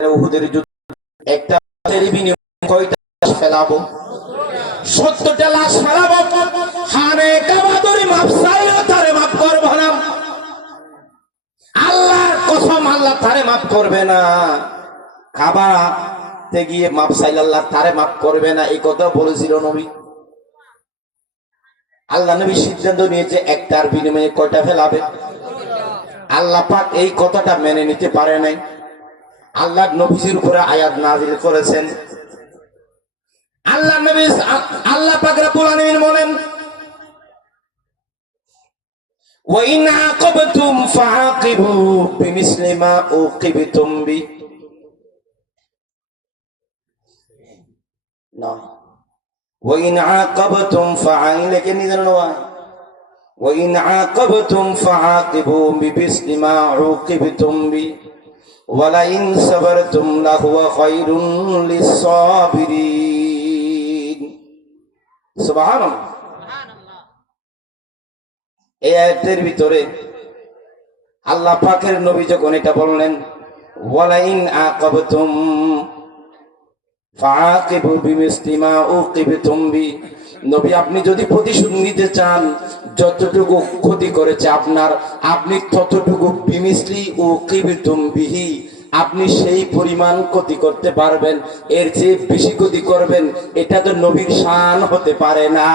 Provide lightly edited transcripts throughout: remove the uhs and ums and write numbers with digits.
উহুদের যুদ্ধ একটা বিনিময়ে কয়টা লাশ ফেলাবো? 70টা লাশ ফেলাবো। খানে কাবাদুরি মাফ চাইলেও তারে মাফ করবো না। আল্লাহর কসম, আল্লাহ তারে মাফ করবে না। কাবাতে গিয়ে মাফ চাইলে আল্লাহ তারে মাফ করবে না, এই কথা বলেছিল নবী। আল্লাহ নবী সিদ্ধান্ত নিয়েছে একটার বিনিময়ে কয়টা ফেলাবে। আল্লাহ পাক এই কথাটা মেনে নিতে পারে নাই। আল্লাহ নবীর উপরে আয়াত নাযিল করেছেন। আল্লাহ পাক রব্বুল আলামিন বলেন, ওয়া ইন আকাবতুম ফাআকিবু বিমিসলি মা উকিবতুম বি। না, ওয়া ইন আকাবতুম ফাআইলাকে নিদনওয়া, ওয়া ইন আকাবতুম ফাআকিবু বিমিসলি মা উকিবতুম বি ওয়া লা ইন সাবারতুম লাহুয়া খায়রুন লিস-সাবিরিন। সুবহানাল্লাহ। এই আয়াতের ভিতরে আল্লাহ পাকের নবী যখন এটা বললেন, ওয়া লা ইন আকাবতুম ফাআকিবু বিমিসলি মা উকিবতুম বি, নবী আপনি যদি প্রতিশোধ নিতে চান, যতটুকু ক্ষতি করেছে আপনার, আপনি ততটুকু বিমিসলি উকিবতুম বিহি, আপনি সেই পরিমাণ ক্ষতি করতে পারবেন। এর চেয়ে বেশি ক্ষতি করবেন, এটা তো নবীর শান হতে পারে না।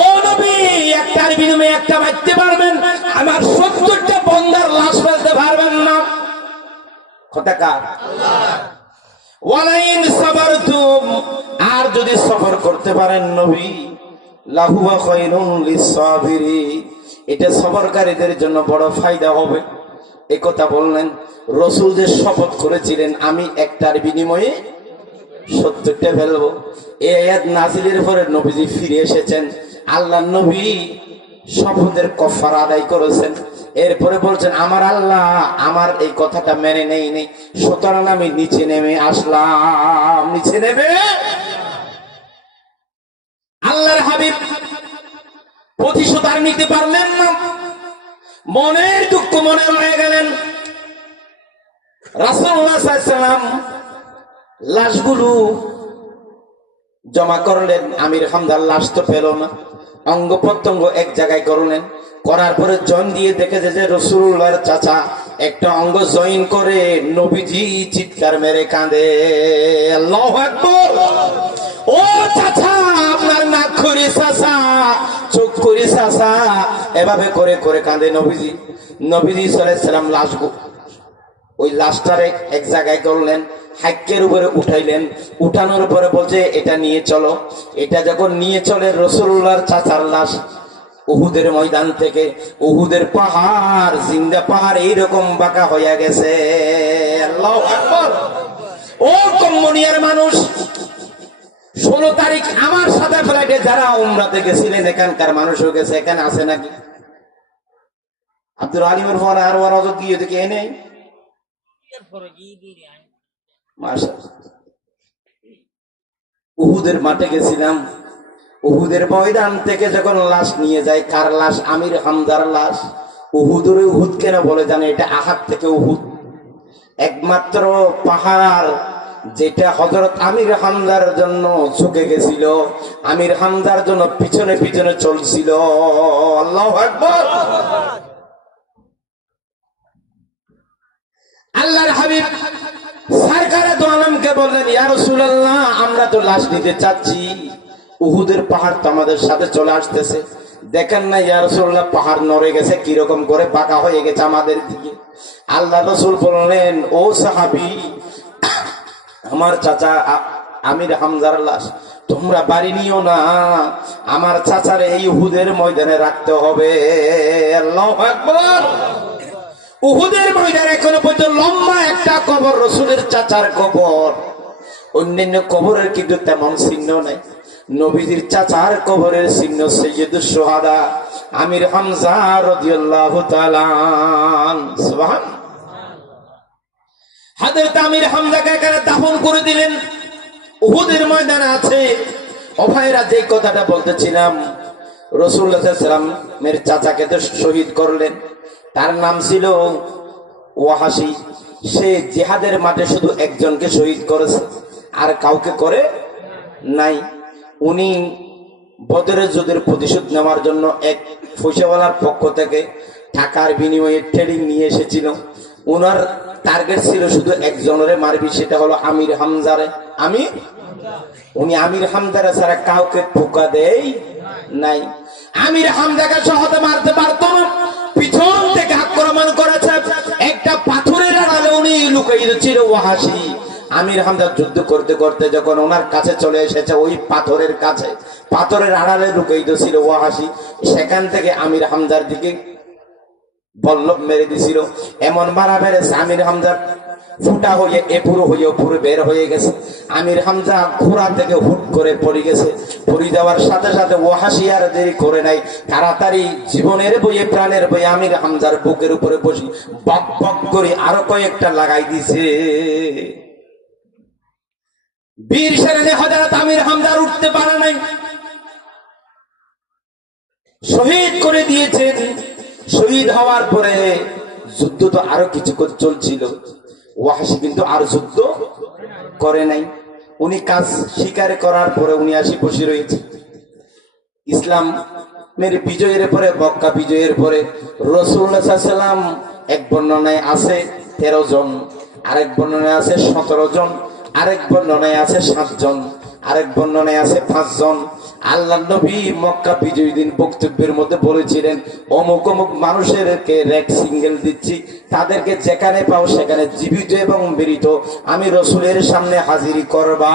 ও নবী, একটার বিনিময়ে একটা মারতে পারবেন, আমার 70টা বান্দার লাশ ফেলতে পারবেন না। কথা কার? ওয়ালাইন সাবারতুম, আর যদি সবর করতে পারেন নবী, লাহুয়া খায়রুন লিস-সাবিরিন, এটা সবরকারীদের জন্য বড় ফায়দা হবে। এই কথা বললেন। রাসূল যে শপথ করেছিলেন আমি একটার বিনিময়ে 70টা ফেলবো, এই আয়াত নাযিলের পরে নবীজি ফিরে এসেছেন। আল্লাহ নবী শপথের কাফারা আদায় করেছেন। এরপরে বলছেন আমার আল্লাহ আমার এই কথাটা মেনে নেই, সুতরাং আমি নিচে নেমে আসলাম। নিচে নেমে আল্লাহর হাবিব প্রতিশোধ আর নিতে পারলেন না, মনের দুঃখ মনে রয়ে গেলেন। রাসূলুল্লাহ সাল্লাল্লাহু আলাইহি ওয়াসাল্লাম লাশগুলো জমা করলেন। আমির হামজার লাশ তো পেল না, অঙ্গ প্রত্যঙ্গ এক জায়গায় করলেন। করার পরে জয়েন দিয়ে দেখেছে যে রাসূলুল্লাহর চাচা একটা অঙ্গ জয়েন করে। নবীজি চিৎকার মেরে কাঁদে, আল্লাহু আকবার। ও চাচা, আপনার নাক খুরি চাচা, চোখ খুরি চাচা, এভাবে করে করে কাঁদে নবীজি। নবীজি সাল্লাল্লাহু আলাইহি ওয়াসাল্লাম ওই লাশটারে এক জায়গায় করলেন, হাক্কের উপরে উঠাইলেন। উঠানোর পরে বলছে এটা নিয়ে চলো। এটা যখন নিয়ে চলে রাসূলুল্লাহর চাচার লাশ, উহুদের ময়দান থেকে উহুদের পাহাড়, জিন্দা পাহাড় এইরকম বাঁকা হয়ে গেছে। আল্লাহু আকবার। ও কম্বোডিয়ার মানুষ, 16 তারিখ আমার সাথে ফ্লাইটে যারা উমরাতে গেছিলেন, এখানকার মানুষও গেছে, এখানে আছে নাকি? আব্দুল আলিমের পরে আর ওরা গিয়ে দেখে এনে উহুদের মাঠে গেছিলাম। উহুদের ময়দান থেকে যখন লাশ নিয়ে যায়, কার লাশ? আমির হামজার লাশ। উহুদের উহুদ কেন বলে জানে? এটা আহাদ থেকে উহুদ, একমাত্র পাহাড় যেটা হযরত আমির হামজার জন্য ঝুঁকে গেছিল, আমির হামজার জন্য পিছনে পিছনে চলছিল। আল্লাহু আকবার। আল্লাহর হাবিব সরকারে দু আলমকে বললেন, ইয়া রাসূলুল্লাহ, আমরা তো লাশ নিতে চাচ্ছি, উহুদের পাহাড় তো আমাদের সাথে চলে আসতেছে, দেখেন না ইয়া রাসূলুল্লাহ পাহাড় নড়ে গেছে, কিরকম করে বাঁকা হয়ে গেছে আমাদের দিকে। আল্লাহ রাসূল বললেন, ও সাহাবী, আমার চাচা আমির হামজার লাশ তোমরা বাড়ি নিও না, আমার চাচারে এই উহুদের ময়দানে রাখতে হবে। আল্লাহু আকবার। উহুদের ময়দানে এখনো পর্যন্ত লম্বা একটা কবর, রাসূলের চাচার কবর। অন্যান্য কবরের কিন্তু তেমন চিহ্ন নাই। নবীজির চাচার কবরের চিহ্ন সাইয়্যিদুশ শুহাদা আমির হামজা রাদিয়াল্লাহু তাআলা। সুবহানাল্লাহ। হযরত আমির হামজাকে এখানে দাফন করে দিলেন, উহুদের ময়দানে আছে। ও ভাইরা, যে কথাটা বলতেছিলাম, রাসূলুল্লাহ সাল্লাল্লাহু আলাইহি ওয়াসাল্লামের চাচাকে তো শহীদ করলেন। তার নাম ছিল ওয়াহাশি। সে জিহাদের মাঠে শুধু একজনকে শহীদ করেছে, আর কাউকে করে নাই। উনি বদরের যুদ্ধের প্রতিশোধ নেওয়ার জন্য এক পয়সাওয়ালার পক্ষ থেকে টাকার বিনিময়ে ট্রেডিং নিয়ে এসেছিল। উনার টার্গেট ছিল শুধু একজনের মারবি, সেটা হলো আমির হামজারে। উনি আমির হামজারে ছাড়া কাউকে ঠোকা দেয় নাই। আমির হামজাকে সহজে মারতে পারত না, পিছন থেকে আক্রমণ করেছে। একটা পাথরের আড়ালে উনি লুকিয়ে ছিল ওয়াহাশী। আমির হামজা যুদ্ধ করতে করতে যখন ওনার কাছে চলে এসেছে, ওই পাথরের কাছে, পাথরের আড়ালে লুকিয়ে ছিল ওয়াহাশী, সেখান থেকে আমির হামজার দিকে বল্লভ মেরে দিছিল। এমন মারা মেরেছে আমির হামজা ফুটা হয়ে এপুরো হয়ে উপরে বের হয়ে গেছে। আমির হামজা ঘোড়া থেকে হুট করে পড়ে গেছে। পড়ে যাওয়ার সাথে সাথে ওয়াহাশী আর দেরি করে নাই, তাড়াতাড়ি জীবনের বইয়ে প্রাণের বইয়ে আমির হামজার বুকের উপরে বসি বক বক করে আরো কয়েকটা লাগাই দিছে। বীর সেনানী হযরত আমির হামজার উঠতে পারে নাই, শহীদ করে দিয়েছেন। শহীদ হওয়ার পরে যুদ্ধ তো আরো কিছুক্ষণ চলছিল, ওয়াহাশী কিন্তু আর যুদ্ধ করে নাই। উনি কাজ স্বীকার করার পরে উনি আসি বসে রয়েছে। ইসলামের বিজয়ের পরে, মক্কা বিজয়ের পরে রাসূলুল্লাহ সাল্লাল্লাহু আলাইহি ওয়াসাল্লাম এক বর্ণনায় আছে 13 জন, আরেক বর্ণনায় আছে 17 জন, আরেক বর্ণনায় আছে 7 জন, আরেক বর্ণনায় আছে 5 জন। আল্লাহ নবী মক্কা বিজয় দিন বক্তব্যের মধ্যে বলেছিলেন, অমুক অমুক মানুষেরকে রেড সিঙ্গেল দিচ্ছি, তাদেরকে যেখানে পাও সেখানে জীবিত এবং মৃত আমি রাসূলের সামনে হাজিরি করবা।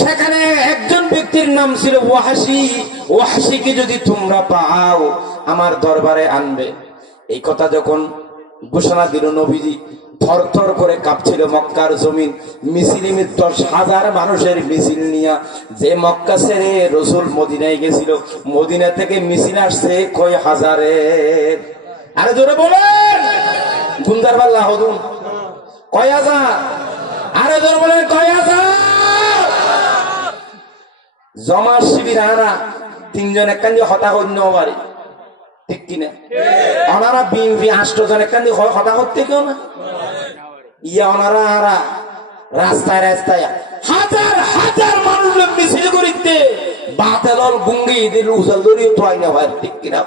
সেখানে একজন ব্যক্তির নাম ছিল ওয়াহাশী। ওয়াহাশীকে যদি তোমরা পাও আমার দরবারে আনবে। এই কথা যখন ঘোষণা দিল নবীজি, থর থর করে কাঁপছিল মক্কার জমিন। মিছিল 10,000 মানুষের মিছিল নিয়ে যে মক্কা ছেড়ে রাসূল মদিনায় গেছিল, মদিনা থেকে মিছিল আসছে কয় হাজারের। আরে জোরে বলেন, গুন্দার পাল্লা হদুন কয় হাজার? আরে জোরে বলেন কয় হাজার? জমা শিবির আনা 3 জন একখান দিয়ে হতা হন্য পারে, ঠিক কিনা? ওনারা 8 জন একখান দিয়ে হতা করতে কেউ না। ইয়া ওনারা রাস্তায় রাস্তায় হাজার হাজার মানুষ মিছিল করিতে বাতেল গুঙ্গি দিল উজাল দড়িয়ে তো আইনা হয়, ঠিক কিনা?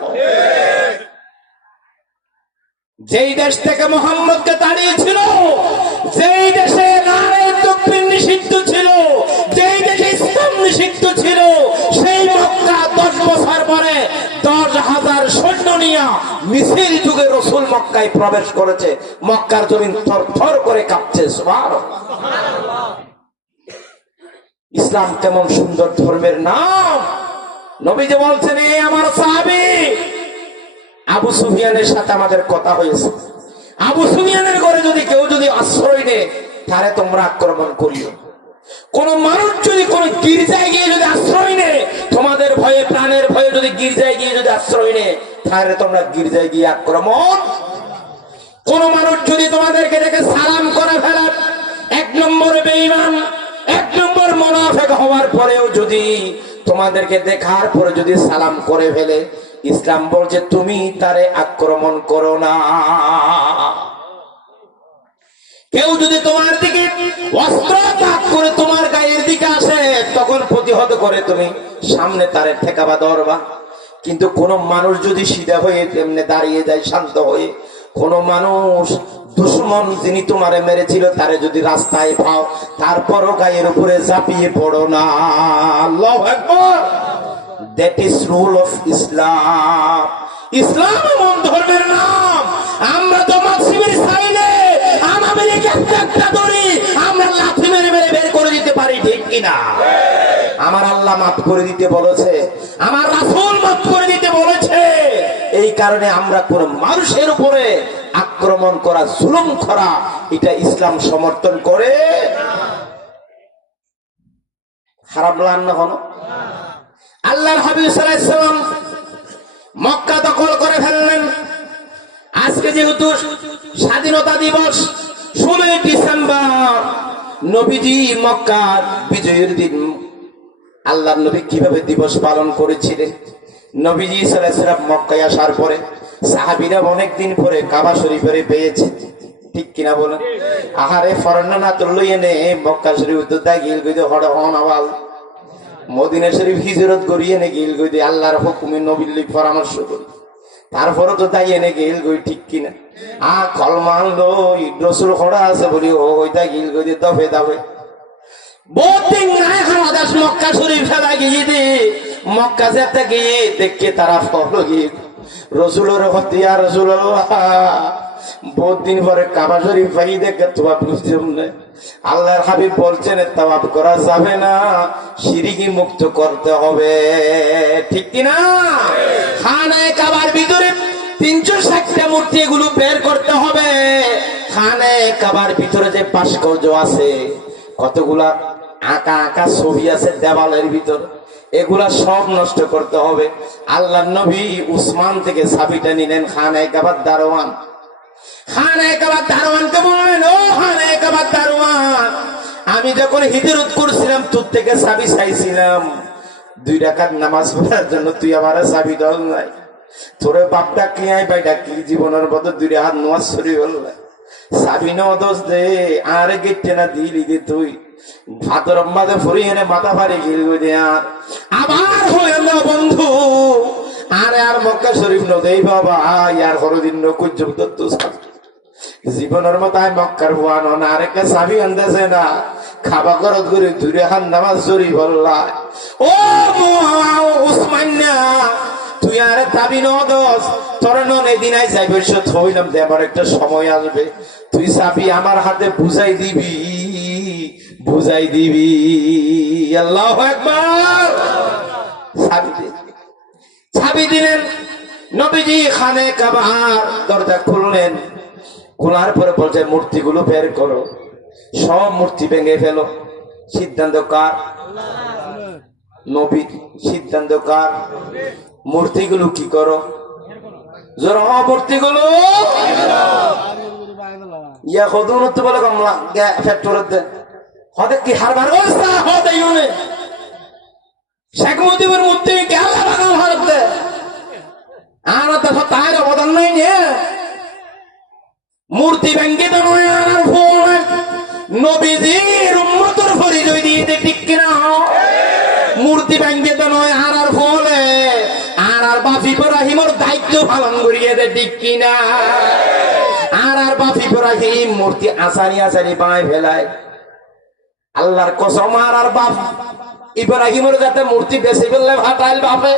যেই দেশ থেকে মুহাম্মদকে তাড়িয়েছিল, যেই দেশে নারায়ণ তকবীর নিষিদ্ধ ছিল, যেই দেশে ইসলাম নিষিদ্ধ ছিল, সেই মক্কা 10 বছর পরে 10,000 সৈন্য নিয়ে মিছিল যুগে রাসূল মক্কায় প্রবেশ করেছে। মক্কার জমিন থরথর করে কাঁপছে। সুবহানাল্লাহ। ইসলাম কেমন সুন্দর ধর্মের নাম। নবীজি বলছেন, এই আমার সাহাবী আবু সুফিয়ানের সাথে আমাদের কথা হয়েছে। আবু সুফিয়ানের ঘরে যদি কেউ যদি আশ্রয় নেয়, তারে তোমরা আক্রমণ করিও। কোন মানুষ যদি কোন গির্জায় গিয়ে যদি আশ্রয় নেয়, তোমাদের ভয়ে প্রাণের ভয়ে যদি গির্জায় গিয়ে যদি আশ্রয় নেয়, তাহলে তোমরা গির্জায় গিয়ে আক্রমণ। কোন মানুষ যদি তোমাদেরকে দেখে সালাম করে ফেলে, 1 নম্বর বেঈমান, 1 নম্বর মুনাফিক হওয়ার পরেও যদি তোমাদেরকে দেখার পরে যদি সালাম করে ফেলে, ইসলাম বলছে তুমি তারে আক্রমণ করো না। কেউ যদি তোমার দিকে অস্ত্র তাক করে তোমার গায়ের দিকে আসে, তখন প্রতিহত করে তুমি সামনে তারে ঠেকাবা, ধরবা। কিন্তু কোন মানুষ যদি সিধা হয়ে এমনি দাঁড়িয়ে যায় শান্ত হয়ে, কোন মানুষ দুশ্মন যিনি তোমারে মেরেছিল তারে যদি রাস্তায় পাও, তারপরও গায়ের উপরে ঝাঁপিয়ে পড়ো না। আল্লাহু আকবার। That is rule of Islam. ইসলাম এমন ধর্মের নাম। আমরা তো মাসিমের সাইনে আমাদের একটা ধরি আমরা লাথি মেরে মেরে বের করে দিতে পারি, ঠিক কিনা? আমার আল্লাহ মাফ করে দিতে বলেছে, আমার রাসূল মাফ করে দিতে বলেছে। এই কারণে আমরা কোন মানুষের উপরে আক্রমণ করা, জুলুম করা, এটা ইসলাম সমর্থন করে। খারাপ লাগলো না কোনো? আল্লাহর হাবিব সাল্লাল্লাহু আলাইহি ওয়াসাল্লাম মক্কা দখল করে ফেললেন। আজকে যেহেতু স্বাধীনতা দিবস 16 ডিসেম্বর, নবীজি মক্কা বিজয়ের দিন আল্লাহর নবী কিভাবে দিবস পালন করেছিলেন? নবীজি সাল্লাল্লাহু আলাইহি ওয়াসাল্লাম মক্কায় আসার পরে সাহাবীরা অনেকদিন পরে কাবা শরীফে পেয়েছে। ঠিক কিনা বলেন? আহারে ফরেন না তো লই এনে মক্কা শরীফ তো দাগিল কইতে হড় হন আওয়াল মদিনা শরীফ হিজরত করিয়ে নে গিল কইতে আল্লাহর হুকুমে নবীর লিগ পরামর্শ করি তারপরে তো তাই এনে গিল কই ঠিক কিনা কলমান লই রসুল খড়া আছে বলি ও ওইটা গিল কইতে দফে দফে বহুত দিন নাই হামাদাস মক্কা শরীফ ফেলা গিয়ে দে মক্কা যেতে গিয়ে দেখকে তারা ফলো গিয়ে রসুলের হতিয়া রসুল্লাহ বহুত দিন পরে কাবা শরীফ পাই দেখে তোয়া বুঝছেন না আল্লাহর হাবিব বলছেন তাওয়াব করা যাবে না শিরকি মুক্ত করতে হবে ঠিক কিনা খানায়ে কাবার ভিতরে 360টা মূর্তি এগুলো বের করতে হবে খানায়ে কাবার ভিতরে যে ভাস্কর্য আছে কতগুলা আঁকা আঁকা ছবি আছে দেওয়ালের ভিতর এগুলা সব নষ্ট করতে হবে আল্লাহর নবী উসমান থেকে চাবিটা নিলেন খানায়ে কাবার দারোয়ান খানায়ে কাবার দারোয়ানকে বললেন ও খানায়ে কাবার দারোয়ান আমি যখন হিজরত করছিলাম তোর থেকে চাবি চাইছিলাম 2 রাকাত নামাজ পড়ার জন্য তুই আমার চাবি দল নাই তোরে বাপ ডাকি আই ভাই ডাকি জীবনের মতো 2 রাকাত নামাজ পড়ি হল চাবি ন দোষ দে আরে গেটে না দিলি দে তুই ভাতর মাঝে ফুরি এনে মাথা ফাড়ি গিল দে আবার হয়ে না বন্ধু আরে আর মক্কা শরীফ নদেই বাবা ইয়ার হরদিন নকুজ্জব দত্ত জীবনের মতো মক্কার বুয়ানো না আরেকটা চাবি আনতেছে না খাবা করত করে 2 রাকাত নামাজ পড়ি বললা ও উসমান না তুই আরে চাবি ন দোষ তোর ননে দিনাই যাইবে সত হইলাম দে আমার একটা সময় আসবে তুই চাবি আমার হাতে বুঝাই দিবি আল্লাহু আকবার চাবি দিলেন নবীজি খানে কাবার দরজা খুললেন খোলার পরে বলছে মূর্তিগুলো বের করো সব মূর্তি ভেঙে ফেলো সিদ্ধান্ত কার নবী সিদ্ধান্ত কার মূর্তিগুলো কি করো জোর মূর্তিগুলো ইয়া কদুন তো বলে কমলা ফ্যাক্টরের দে হতে কি হারবার অবস্থা হতে ইউনে শেখ মুজিবের মূর্তি কেলা বাগান হারতে আর তো তার অবদান নাই নে মূর্তি ভেঙ্গে তো নয় আর ফোন নবীজির উম্মতের পরিচয় দিতে ঠিক কিনা মূর্তি ভেঙ্গে তো নয় আর ফলে আর বাফি ইব্রাহিমের দায়িত্ব পালন করিয়ে দে ঠিক কিনা আর বাফি ইব্রাহিম মূর্তি আসানি বানায় ফেলায় আল্লাহর কসম আর বাপ ইব্রাহিমের যাতে মূর্তি বেশি ফেললে ভাটাইল বাপে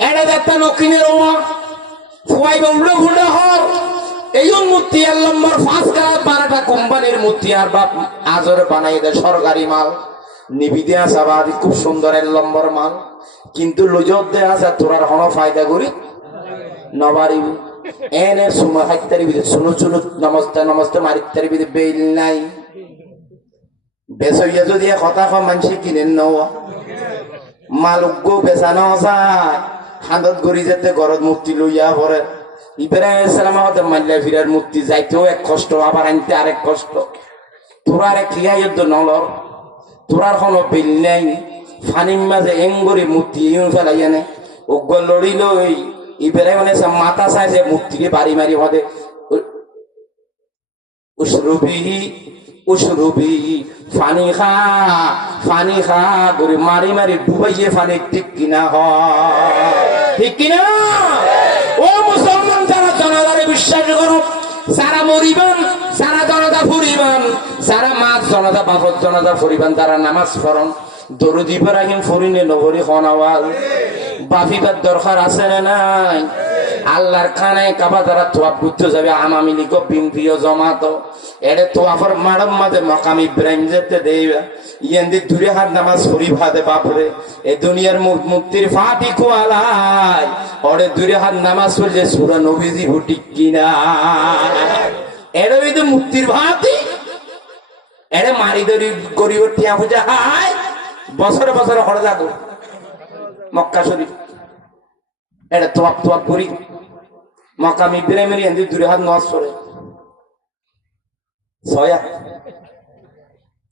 এটা যাতে নকিনের ফুয়াই বললো ভুলে হর এই মূর্তি আর নম্বর 5-12টা কোম্পানির মূর্তি আর বাপ আজর বানাই দেয় সরকারি মাল নিবিদে আসাবাদি খুব সুন্দর 1 নম্বর মাল কিন্তু লুজত দে আসা তোরার হন ফায়দা করি নবারি এনে সুমা হাইতারি বিদে শুনো নমস্তে মারিতারি বিদে বেল নাই বেসইয়া যদি কথা কম মানসি কিনেন নওয়া মালুক বেচানো যায় হান্দত গড়ি যেতে ঘরত মূর্তি লইয়া পরে ইব্রাহিম সালাম মাল্লা ফিরার মূর্তি যাইতেও এক কষ্ট আবার আনতে আরেক কষ্ট তোরার ক্রিয়া যুদ্ধ নলর তোরার কোনো বিল নাই ফানির মাঝে এঙ্গরি মূর্তি ফেলাই আনে ওগুলো লড়িল ইব্রাহিম মাথা চাইছে মূর্তিকে বাড়ি মারি হদে উসরুবি ফানি খা করে মারি ডুবাইয়ে ফানি ঠিক কিনা ঠিক কিনা ও মুসলমান যারা জনতারে বিশ্বাস করো যারা মরিবান যারা জনতা ফুরিবান যারা মাছ জনতা বাপত জনতা ফুরিবান তারা নামাজ পড়ন দরুদ ইব্রাহিম ফরিনে নবরি হনাওয়াল বাফিবার দরকার আছে না নাই আল্লাহর খানায় কাবা যারা তোয়াব করতে যাবে আওয়ামী লীগ বিএনপিও জমাত এড়ে তোয়াফর মাডম মাঝে মকাম ইব্রাহিম যেতে দেইবা ইয়েন্দি 2 রাকাত নামাজ পড়ি ভাদে বাপরে এই দুনিয়ার মুক্তির ফাটি কোয়ালাই ওরে 2 রাকাত নামাজ পড়লে সূরা নবীজি ফুটি কিনা এড়ে ওই তো মুক্তির ভাতি এড়ে মারি দরি গরিব টিয়া পূজা হাই বছরে বছরে হড় যাবো মক্কা শরীফ এটা তোয়াব করি মকাম ইব্রাহিমের এন্দি 2 রাকাত নামাজ পড়ে ছয়া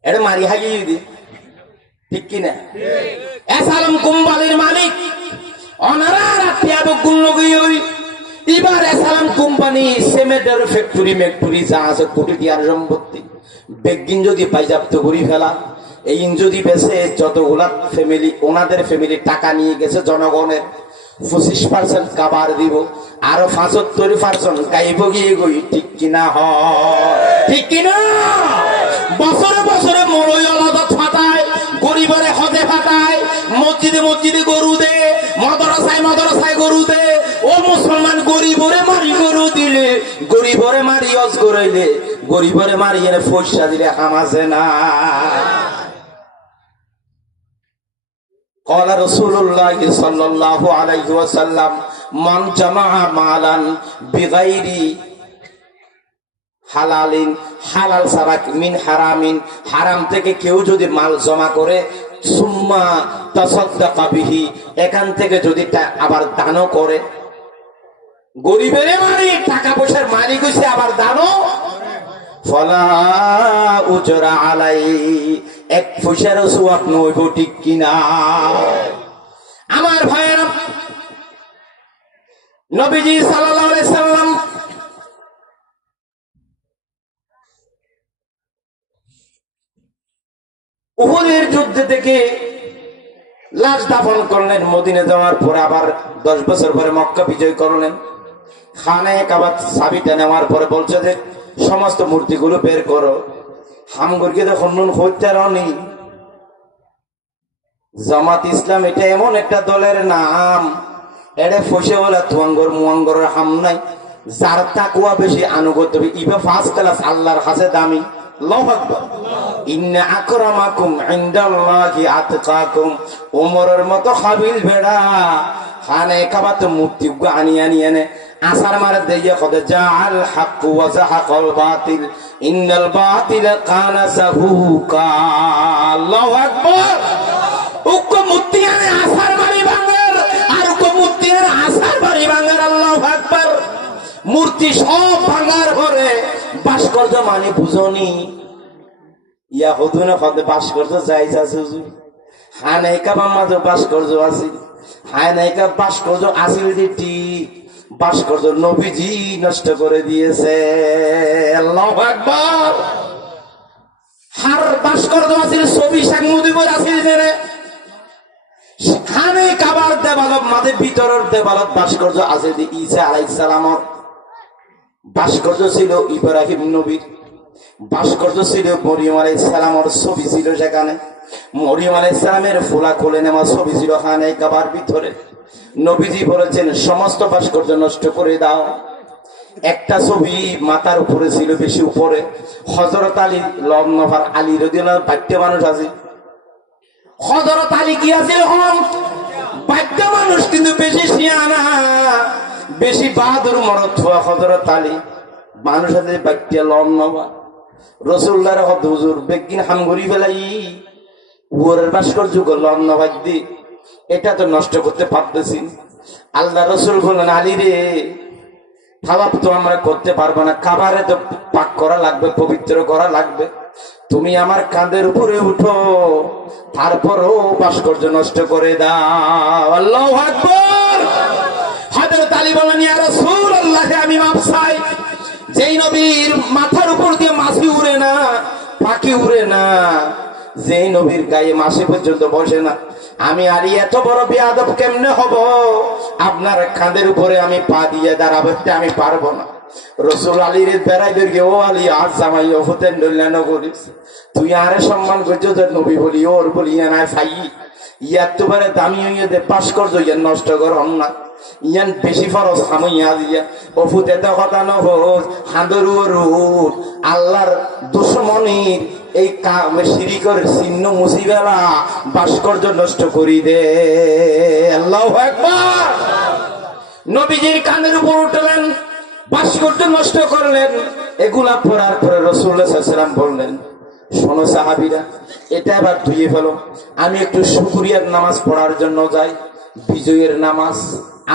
এটা মারি হাগিয়ে দি ঠিক কিনা এসালাম কুম্বালের মালিক অনারা রাতিয়া বকুল লগই এবার এসালাম কোম্পানি সিমেন্টের ফ্যাক্টরি যা আছে কোটি টিয়ার সম্পত্তি বেগিন যদি পাইজাপ্ত করি ফেলা এই যদি বেছে যতগুলা ফ্যামিলি ওনাদের ফ্যামিলি টাকা নিয়ে গেছে জনগণের 25% কাবার দিব আরো 75% গাইব গিয়ে গই ঠিক কিনা ঠিক কিনা বছরে বছরে মরই আলাদা ফাটায় গরিবের হদে ফাটায় মসজিদে গরু দে মাদ্রাসায় গরু দে ও মুসলমান গরিবরে মারি গরু দিলে গরিবরে মারি অজ করাইলে গরিবরে মারি এনে পয়সা দিলে হামাজে না قال رسول الله صلى الله عليه وسلم من جمع مالا بغير হালালিন হালাল ছাড়া মিন হারামিন হারাম থেকে কেউ যদি মাল জমা করে সুম্মা তাসাদ্দাকা বিহি এখান থেকে যদি আবার দানও করে গরিবের মারি টাকা পয়সার মালিক হইছে আবার দানও ফলা উজরা আলাই এক পয়সার সওয়াব নইব ঠিক কিনা আমার ভাইয়েরা নবীজি সাল্লাল্লাহু আলাইহি সাল্লাম উহুদের যুদ্ধ থেকে লাশ দাফন করলেন মদিনা যাওয়ার পরে আবার 10 বছর পরে মক্কা বিজয় করলেন খানায়ে কাবা চাবিটা নেওয়ার পরে বলছে যে সমস্ত মূর্তিগুলো বের করো হামগরকে তো খনন করতে রানি জামাত ইসলাম এটা এমন একটা দলের নাম এড়ে ফসে বলে তুয়াঙ্গর মুয়াঙ্গরের হাম নাই যার তাকওয়া বেশি আনুগত্য ইবা ফার্স্ট ক্লাস আল্লাহর কাছে দামি আল্লাহু আকবার ইন্না আকরামাকুম ইনদাল্লাহি আতকাকুম ওমরের মতো হাবিল বেড়া খানায়ে কাবা তো মূর্তি আনি এনে আসার মারে দেইয়া কদে জাআল হক ওয়া যাহাকাল বাতিল ইন্নাল বাতিলা কানা যাহুকা আল্লাহু আকবার উক্ক মূর্তি আনে আসার মারি ভাঙার আর উক্ক মূর্তি আনে আসার মারি ভাঙার আল্লাহু আকবার মূর্তি সব ভাঙার পরে ভাস্কর্য মানে বুঝনি ইয়া হদুনা কদে ভাস্কর্য যাইছে হুজুর খানায়ে কাবা মাঝে ভাস্কর্য আছে খানায়ে কাবা ভাস্কর্য আছিল ঠিক ভাস্কর্য নবীজি নষ্ট করে দিয়েছে আল্লাহু আকবার হার ভাস্কর্য আছিল ছবি সাংমুদিবর আছিল জেনে খানায়ে কাবার দেওয়ালত মাঝে ভিতরের দেওয়ালত ভাস্কর্য আছে ঈসা আলাইহিস সালামর ভাস্কর্য ছিল ইব্রাহিম নবীর ভাস্কর্য ছিল মরিয়ম আলাইহিস সালামর ছবি ছিল সেখানে মরিয়ম আলাইহিস সালামের ফোলা কোলে নেওয়া ছবি ছিল খানায়ে কাবার ভিতরে নবীজি বলেছেন সমস্ত ভাস্কর্য নষ্ট করে দাও একটা ছবি মাথার উপরে ছিল বেশি উপরে হযরত আলী লবনফার আলী রাদিয়াল্লাহু আনহু বাচ্চা মানুষ আছে হযরত আলী কি আছে হন বাচ্চা মানুষ কিন্তু বেশি শিয়ানা বেশি বাহাদুর মরদ হযরত আলী মানুষ আছে বাচ্চা লবনফা রাসূলুল্লাহর হুজুর বেগিন হামগুরি ফেলাই ওরের ভাস্কর্য লবনফা দি এটা তো নষ্ট করতে পারতেছি আল্লাহ রাসূল বলেন আলী রে খাওয়াব তো আমরা করতে পারবো না খাবারে তো পাক করা লাগবে পবিত্র করা লাগবে তুমি আমার কাঁধের উপরে উঠো তারপরও ভাস্কর্য নষ্ট করে দাও আল্লাহু আকবার হযরত আলী বলেন ইয়া রাসূলুল্লাহ আমি মাপ চাই যেই নবীর মাথার উপর দিয়ে মাছি উড়ে না পাখি উড়ে না যেই নবীর গায়ে মাছি পর্যন্ত বসে না আমি আর এত বড় বেয়াদব কেমনে হব আপনার কাঁধের উপরে আমি পা দিয়ে দাঁড়াবো আমি পারবো না রাসূল আলীর বেড়াই দর্গে ও আলী আজ জামাই হতেন ডল্যানো করিস তুই আরে সম্মান করছো তোর নবী বলি ওর বলি না ফাই ইয়ার তো পারে দামি হইয়া দে পাস করছো ইয়ার নষ্ট কর না ইয়ান বেশি ফরজ হামইয়া দিয়া অফুতে তো কথা নহজ হাঁদরু রুট আল্লাহর দুশ্মনীর এই শিরিকের চিহ্ন মুসিবেলা ভাস্কর্য নষ্ট করি দে আল্লাহু আকবার নবীজির কানের উপর উঠলেন ভাস্কর্য নষ্ট করলেন এগুলা পড়ার পরে রাসূলুল্লাহ সাল্লাল্লাহু আলাইহি ওয়াসাল্লাম বললেন শোনো সাহাবীরা এটা আবার ধুয়ে ফেলো আমি একটু শুকরিয়ার নামাজ পড়ার জন্য যাই বিজয়ের নামাজ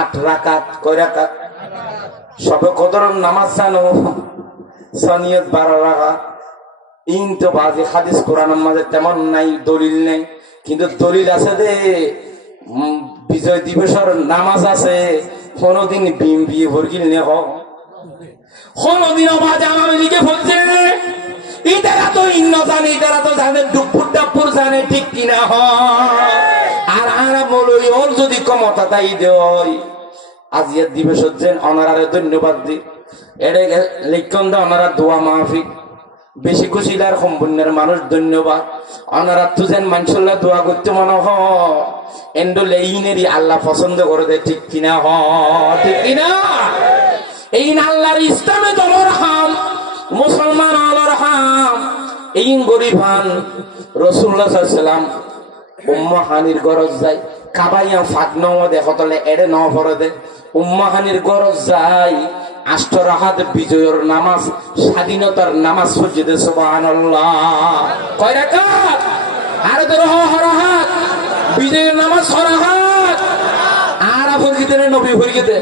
8 রাকাত কয় রাকাত সবে কদরের নামাজ জানো সনিয়ত 12 রাকাত ইন তো বাজে হাদিস কোরআনের মাঝে তেমন নাই দলিল নেই কিন্তু দলিল আছে যে বিজয় দিবসের নামাজ আছে কোনদিন বিম বিয়ে ভরগিল নে কোনদিন বাজে আমার লিখে বলছে ইতারা তো ইন্ন জানে, ইতারা তো জানে ডুপুর ডাপুর জানে, ঠিক কিনা আর আরা মলই ওর যদি ক্ষমতা তাই দেয় আজিয়ার দিবস হচ্ছেন অনারারে ধন্যবাদ দি এড়ে লিখন দে অনারা দোয়া মাহফিক বেশি খুশিলার সম্পূর্ণের মানুষ ধন্যবাদ অনারা তুজেন মানুষল্লা দোয়া করতে মনে হন্ডলেইনেরই আল্লাহ পছন্দ করে দেয়, ঠিক কিনা ঠিক কিনা এই আল্লাহর ইসলামে দলর হাম মুসলমান আলোর হাম এই গরিব হান রাসূলুল্লাহ সাল্লাল্লাহু আলাইহি ওয়াসাল্লাম উম্মা হানির গরজ যায় কাবাইয়া ফাঁক নও দেখলে এড়ে ন পরে দে উম্মা হানির গরজ যায় আষ্টরাহাত বিজয়ের নামাজ স্বাধীনতার নামাজ পড়তে সুবহানাল্লাহ কয় রাকাত আর তো হরাহাত বিজয়ের নামাজ হরাহাত আর ফরগিতে নবী ফরগিতে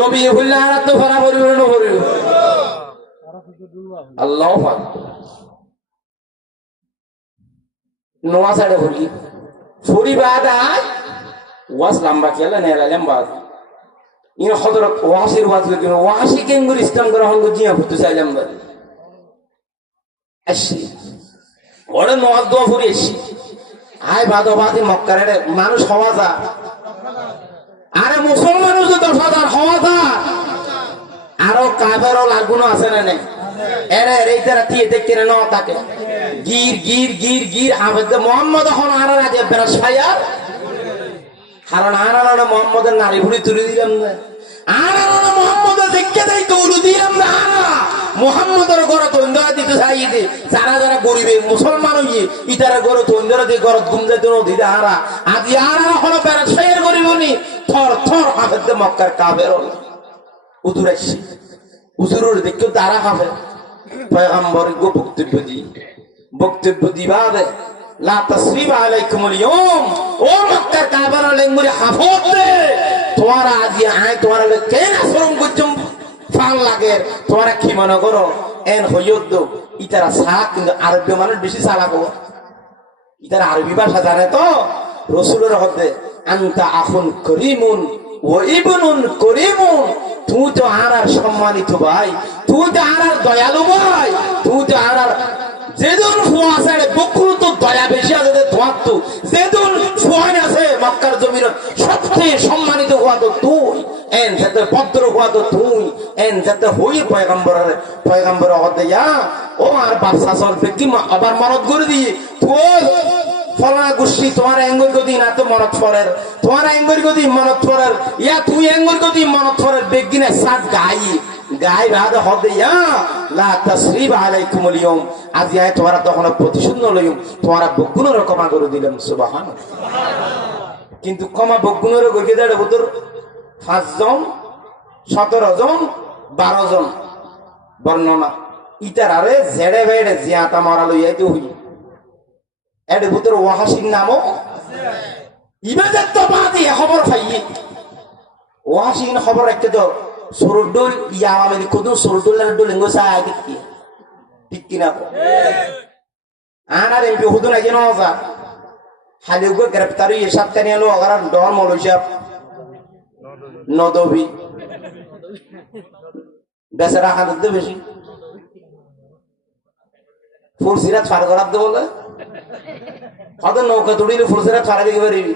নবী হইলে আর তো ফরা পরিবার ন পড়িব আল্লাহু পাক নোয়া সাড়ে ফরগি ফুরি বাদায় ওয়াজ লম্বা কেলা নেলা লম্বা ইন হযরত ওয়াসির ওয়াজ করি ওয়াসি কেঙ্গুর ইসলাম গ্রহণ করে জিয়া ফুটতে চাইলাম না আসি ওরে নোয়াজ দোয়া ফুরি আসি আয় বাদবাদি মক্কারে মানুষ হওয়া যা আরে মুসলমানও তো 10,000 হওয়া যা আরো কাফেরও লাগুনো আছে না নাই এরে এইটারা দিয়ে দেখতে না তাকে গির গির গির গির আবেদ মোহাম্মদ এখন আর আগে বেরাস ফায়ার কারণ আনারা মোহাম্মদের নারী ভুড়ি তুলে দিলাম না আনারা মোহাম্মদের দেখতে দেই তুলে দিলাম না মোহাম্মদের ঘর তন্দরা দিতে চাইতে যারা যারা গরিবে মুসলমান হইয়ে ইতারা ঘর তন্দরা দিয়ে ঘর গুমজাতে নদীতে হারা আদি আনারা হলো বেরাস ফায়ার গরিবনি থর থর আবেদ মক্কার কাফের উদুরাইছি উজুরের দেখতে তারা খাবে পয়গম্বর গো বক্তব্য দিবাদে লা তাসরিবা আলাইকুমুল ইয়াউম ও মক্কার কাফের লেঙ্গুরি হাফত দে তোমারা আজি আয় তোমারা কেন আশ্রম করছম ফাল লাগে তোমারা কি মনে করো এন হইয়দ ইতারা সাক কিন্তু আরবী মানুষ বেশি চালাক ইতারা আরবি ভাষা জানে তো রাসূলের হদে আনতা আখুন করিমুন ও ইবনুন করিমুন তুই তো আর সম্মানিত ভাই, তুই তো আর দয়ালু ভাই, তুই তো আর যেদিন ফুয়া আছে বকুল তো দয়া বেশি আছে তোমার তো যেদিন ফুয়ান আছে মক্কার জমির সবচেয়ে সম্মানিত হওয়া তো তুই এন যাতে ভদ্র হওয়া তো তুই এন যাতে হই পয়গম্বর হতে যা ও আর বাদশা চলবে কি আবার মনত করে দিয়ে তুই ফলানা গোষ্ঠী তোমার এঙ্গর গতি না তো মনত পড়ের তোমার এঙ্গর গতি মনত পড়ের ইয়া তুই এঙ্গর গতি মনত পড়ের বেগিনে সাত গাই ভাদ হদে ইয়া লা তাসরিবা আলাইকুমুল ইয়াউম আজি আয় তোমরা তখন প্রতিশোধ নলইম তোমরা বগুনের ক্ষমা করে দিলাম সুবহানাল্লাহ কিন্তু ক্ষমা বগুনের গকে দাঁড়ে বুতর 5 জন 17 জন 12 জন বর্ণনা ইতার আরে জেড়ে বেড়ে জিয়াতা মারা লইয়াইতে হই এর ভিতর ওয়াহাসির নামও ইবাদত তো বাদে খবর পাইয়ে ওয়াহাসিন খবর রাখতে তো সরডুল ইয়া আমাদের কত সরডুলের ডুলিঙ্গ সাই কি ঠিক কি না আনার এমপি হুদুন আগে নজা হালিউগো গ্রেফতারি হিসাব কানি আলো আগার ডর মলইসাব নদবি বেচারা হাতে বেশি ফুলসিরাত পার করার দে বলে হয়তো নৌকা তুড়িলে ফুলসিরাত পারা দিতে পারিবি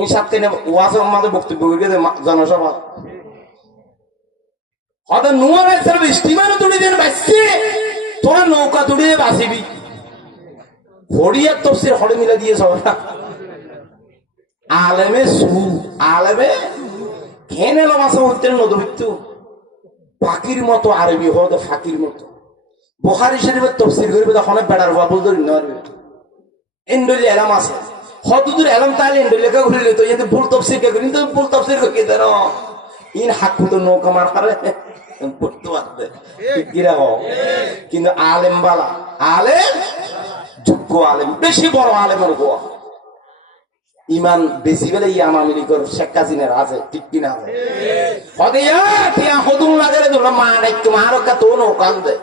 ইন সাত কেনে ওয়াজের মধ্যে বক্তব্য করে জনসভা হয়তো নুয়ার স্টিমারও তুড়ি দেন বাঁচছে তোরা নৌকা তুড়িয়ে বাঁচিবি হরিয়ার তফসির হরে মিলে দিয়ে সব আলেমে সু আলেমে খেনে লমাসা হইতেন নদবিত্ত পাখির মতো আরবি হতো ফাঁকির মতো বুখারী শরীফের তাফসীর করিবে তখন বেড়ার বাবুল ধরে নরবে এন্ডলি এলাম আছে হদুদুর এলাম তাহলে এন্ডলি কা ঘুরিলে তো যদি ভুল তাফসীর কে করি তো ভুল তাফসীর কে দেন ইন হাকু তো নৌকা মার পারে পড়তে পারতে কিরা হও কিন্তু আলেম বালা আলেম যোগ্য আলেম বেশি বড় আলেমের গোয়া ইমান বেশি বেলে ইয়ামামিলি কর শেখ হাসিনার আছে ঠিক কিনা হদে ইয়া হদুন লাগলে তোমরা মা একটু মারকা তো নৌকা আনতে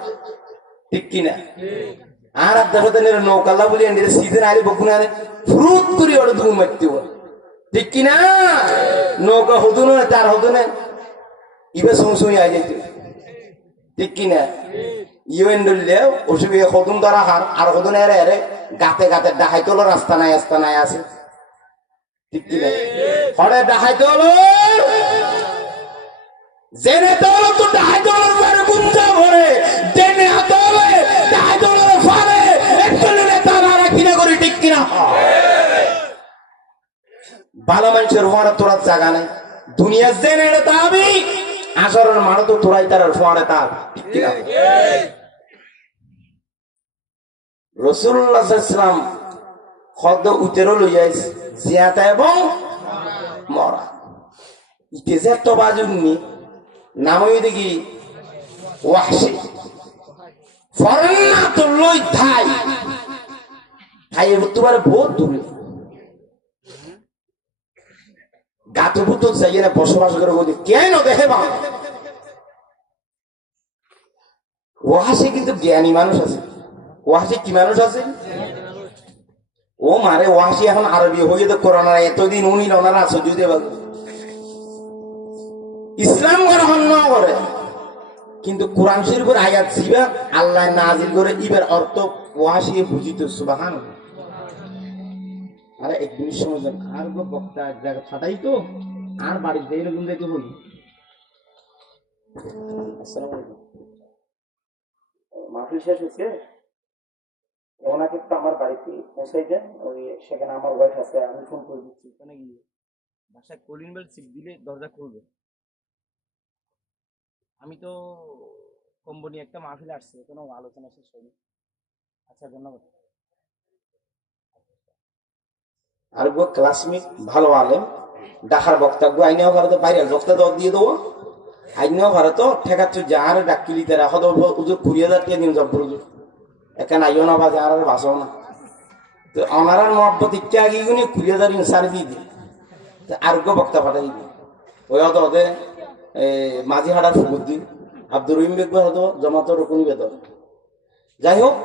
ঠিক কিনা আর দেখো নৌকাল্লা বলি সিজন আরে বকুন আরে ফ্রুট করি ওটা তুমি মারতে ঠিক কিনা? নৌকা হদুনে তার হদুনে ইবে শুই আই যেত, ঠিক কিনা? ইউএন ধরলেও অসুবিধা হদুন ধরা হার আর হদুনে এরে এরে গাতে গাতে ডাহাই তোলো রাস্তা নাই আছে, ঠিক কিনা? হরে ডাহাই তোলো জেনে তোলো তো ডাহাই তোলোর পরে গুঞ্জা ভরে জেনে তোলে ডাহাই তোলোর ফারে একটু নিলে তার আর কিনা করি, ঠিক কিনা? ভালো মানুষের ফোয়ারে তোরার জায়গা নেই, দুনিয়া জেনে তাবি আসরের মানুষ তো তোরাই তার ফোয়ারে তার, ঠিক কিনা? রাসূলুল্লাহ সাল্লাল্লাহু আলাইহি ওয়াসাল্লাম খদ্দ উতেরো লইয়াইস জিয়াতা এবং মরা ইতে যে তো বাজুননি নামই দেখি ওয়াহশি ফরনা তো লই থাই থাই তোমার বহুত দূরে গাতে ভূত যাই না বসবাস করে বলি কেন দেখে বা ওয়াহশি কিন্তু জ্ঞানী মানুষ আছে। ওয়াহশি কি মানুষ আছে? ও মারে ওয়াহশি এখন আরবি হয়ে তো করোনা এতদিন উনি ওনারা আছে যদি ইসলাম গ্রহণ না করে কিন্তু কোরআন শরীফের আয়াত জিবা আল্লাহ নাজিল করে ইবের অর্থ ওয়াহশি বুঝিত। সুবহান। আরে এক মিনিট সময় দেন, আর গো বক্তা এক জায়গা ফাটাই তো আর বাড়িতে এরকম দেখে বলি। আসসালামু আলাইকুম, মাহফিল শেষ হয়েছে, ওনাকে একটু আমার বাড়িতে পৌঁছাই দেন, ওই সেখানে আমার ওয়াইফ আছে, আমি ফোন করে দিচ্ছি। ওখানে গিয়ে বাসায় কলিং বেল চিপ দিলে দরজা খুলবে। আমি তো কোম্পানি একটা মাহফিল আসছে, কোনো আলোচনা শেষ হয়নি। আচ্ছা ধন্যবাদ। আর গো ক্লাসমেট ভালো আলেম ডাকার বক্তা গো আইনেও ভারত বাইরে বক্তা তো দিয়ে দেবো, আইনেও ভারত ঠেকাচ্ছ যে আর ডাকিলি তারা হদ উজুর 20,000 টাকা দিন জব্বর উজুর এখান আইও না বাজে আর বাসাও না তো অনারার মহব্বত ইচ্ছা আগে গুনি 20,000 সারি দিয়ে দিই আরোগ্য বক্তা পাঠাই দিই। ওই হতো ওদের মাঝি হাটার ফুকুর দিন আব্দুর রহিম বেগবে হতো জমাত রকুনি বেতন। যাই হোক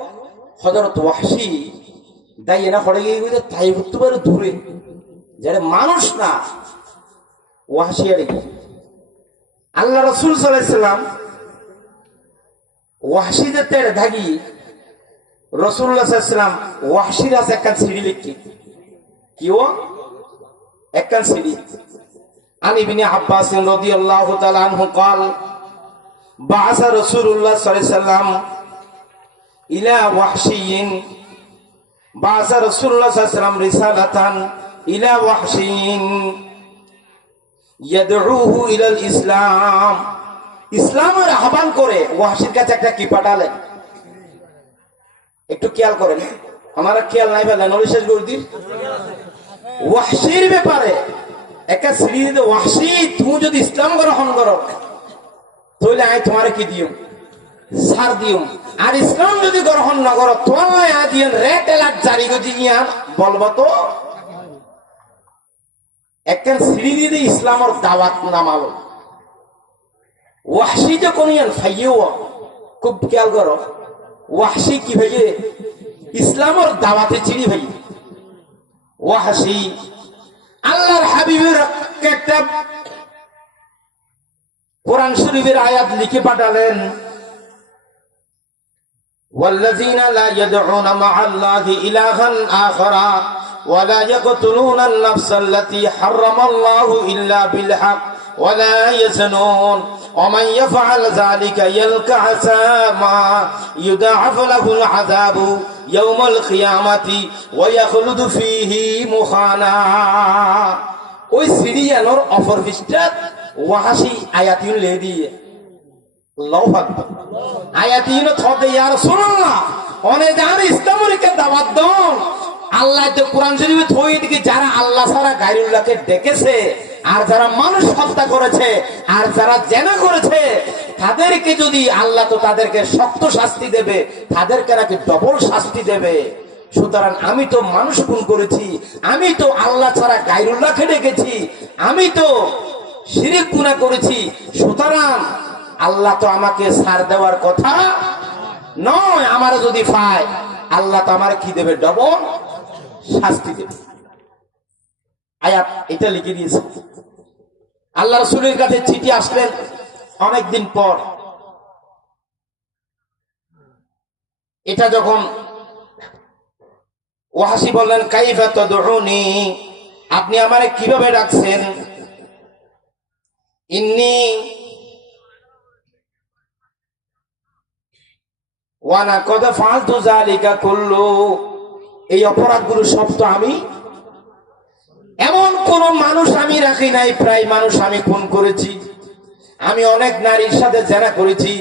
হজরত ওয়াহশি দাইয়ে না হরে গিয়ে বুঝে তাই হতে পারে দূরে যারা মানুষ না ওয়াহশি আর আল্লাহ রাসূল সাল্লাল্লাহু আলাইহি সাল্লাম ওয়াহশিদের তেড়ে থাকি রাসূলুল্লাহ সাল্লাল্লাহু আলাইহি সাল্লাম ওয়াহশির আছে একখান সিঁড়ি লিখি কি ও একখান সিঁড়ি। আলী ইবনে আব্বাস রাদিয়াল্লাহু তাআলা আনহু قال بعث رسول الله صلى الله عليه وسلم الى وحشي بعث رسول الله صلى الله عليه وسلم رسالة الى وحشي يدعوه الى الاسلام ইসলামের আহ্বান করে ওয়াহশির কাছে একটা কি পাঠালেন, একটু খেয়াল করেন, আমারা খেয়াল নাই ফেলেন নলিশেষ করে দিন। ওয়াহশির ব্যাপারে একটা সিঁড়ি দিতে ওয়াহশি তুমি যদি ইসলাম গ্রহণ করো তাহলে আমি তোমার কি দিও সার দিও, আর ইসলাম যদি গ্রহণ না করো তোমার দিন রেড অ্যালার্ট জারি করে ইয়ান বলবো তো একটা সিঁড়ি দিয়ে ইসলামের দাওয়াত নামালো। ওয়াহশি যখন ইয়ান ফাইয়েও খুব খেয়াল করো ওয়াহশি কি ভাইয়ে ইসলামের দাওয়াতে চিনি ভাই। ওয়াহশি আল্লাহর হাবিবের একটা কোরআন শরীফের আয়াত লিখে পাঠালেন ওয়াল্লাযীনা লা ইয়াদউনা মা'আল্লাহি ইলাহান আখারা ওয়া লা ইয়াকতুলুনা আন-নাফসাল্লাতী হারামাল্লাহু ইল্লা বিল হক ওয়া লা ইয়াজনুন ওয়া মান ইয়াফআল যালিকা ইয়ালকা আসামা ইউদাআফ লাহুল আযাবু ইয়াওমাল কিয়ামাতি ওয়া ইয়াখলুদু ফীহি মুখানা। ওই সিরিয়ানোর অফর পৃষ্ঠাত ওয়াহশি আয়াতিন লে দিয়ে আল্লাহু আকবার আয়াতিন থতে ইয়া রাসূলুল্লাহ অনে যারা ইসলামের কে দাওয়াত দাও আল্লাহ তো কোরআন শরীফে থই দিকে যারা আল্লাহ ছাড়া গায়রুল্লাহকে ডেকেছে আর যারা মানুষ হত্যা করেছে আর যারা জেনা করেছে তাদেরকে যদি আল্লাহ তো তাদেরকে শক্ত শাস্তি দেবে, তাদেরকে নাকি ডবল শাস্তি দেবে। সুতরাং আমি তো মানুষ খুন করেছি, আমি তো আল্লাহ ছাড়া গায়রুল্লাহকে ডেকেছি, আমি তো শিরক গুনাহ করেছি, সুতরাং আল্লাহ তো আমাকে ছাড় দেওয়ার কথা নয়। আমার যদি পায় আল্লাহ তো আমার কি দেবে ডবল শাস্তি দেবে। আয়াত এটা লিখে দিয়েছে। আল্লাহ রাসূলের কাছে চিঠি আসলেন অনেকদিন পর। এটা যখন ওয়াহাশী বললেন কাইফা তাদউনি, আপনি আমারে কিভাবে ডাকছেন? ইন্নী ওয়ানা কদ ফাআলতু যালিকা কুল্লু, এই অপরাধগুলো সব তো আমি, এমন কোন মানুষ আমি রাখি নাই, প্রায় মানুষ আমি খুন করেছি, আমি অনেক নারীর সাথে জেনা করেছি,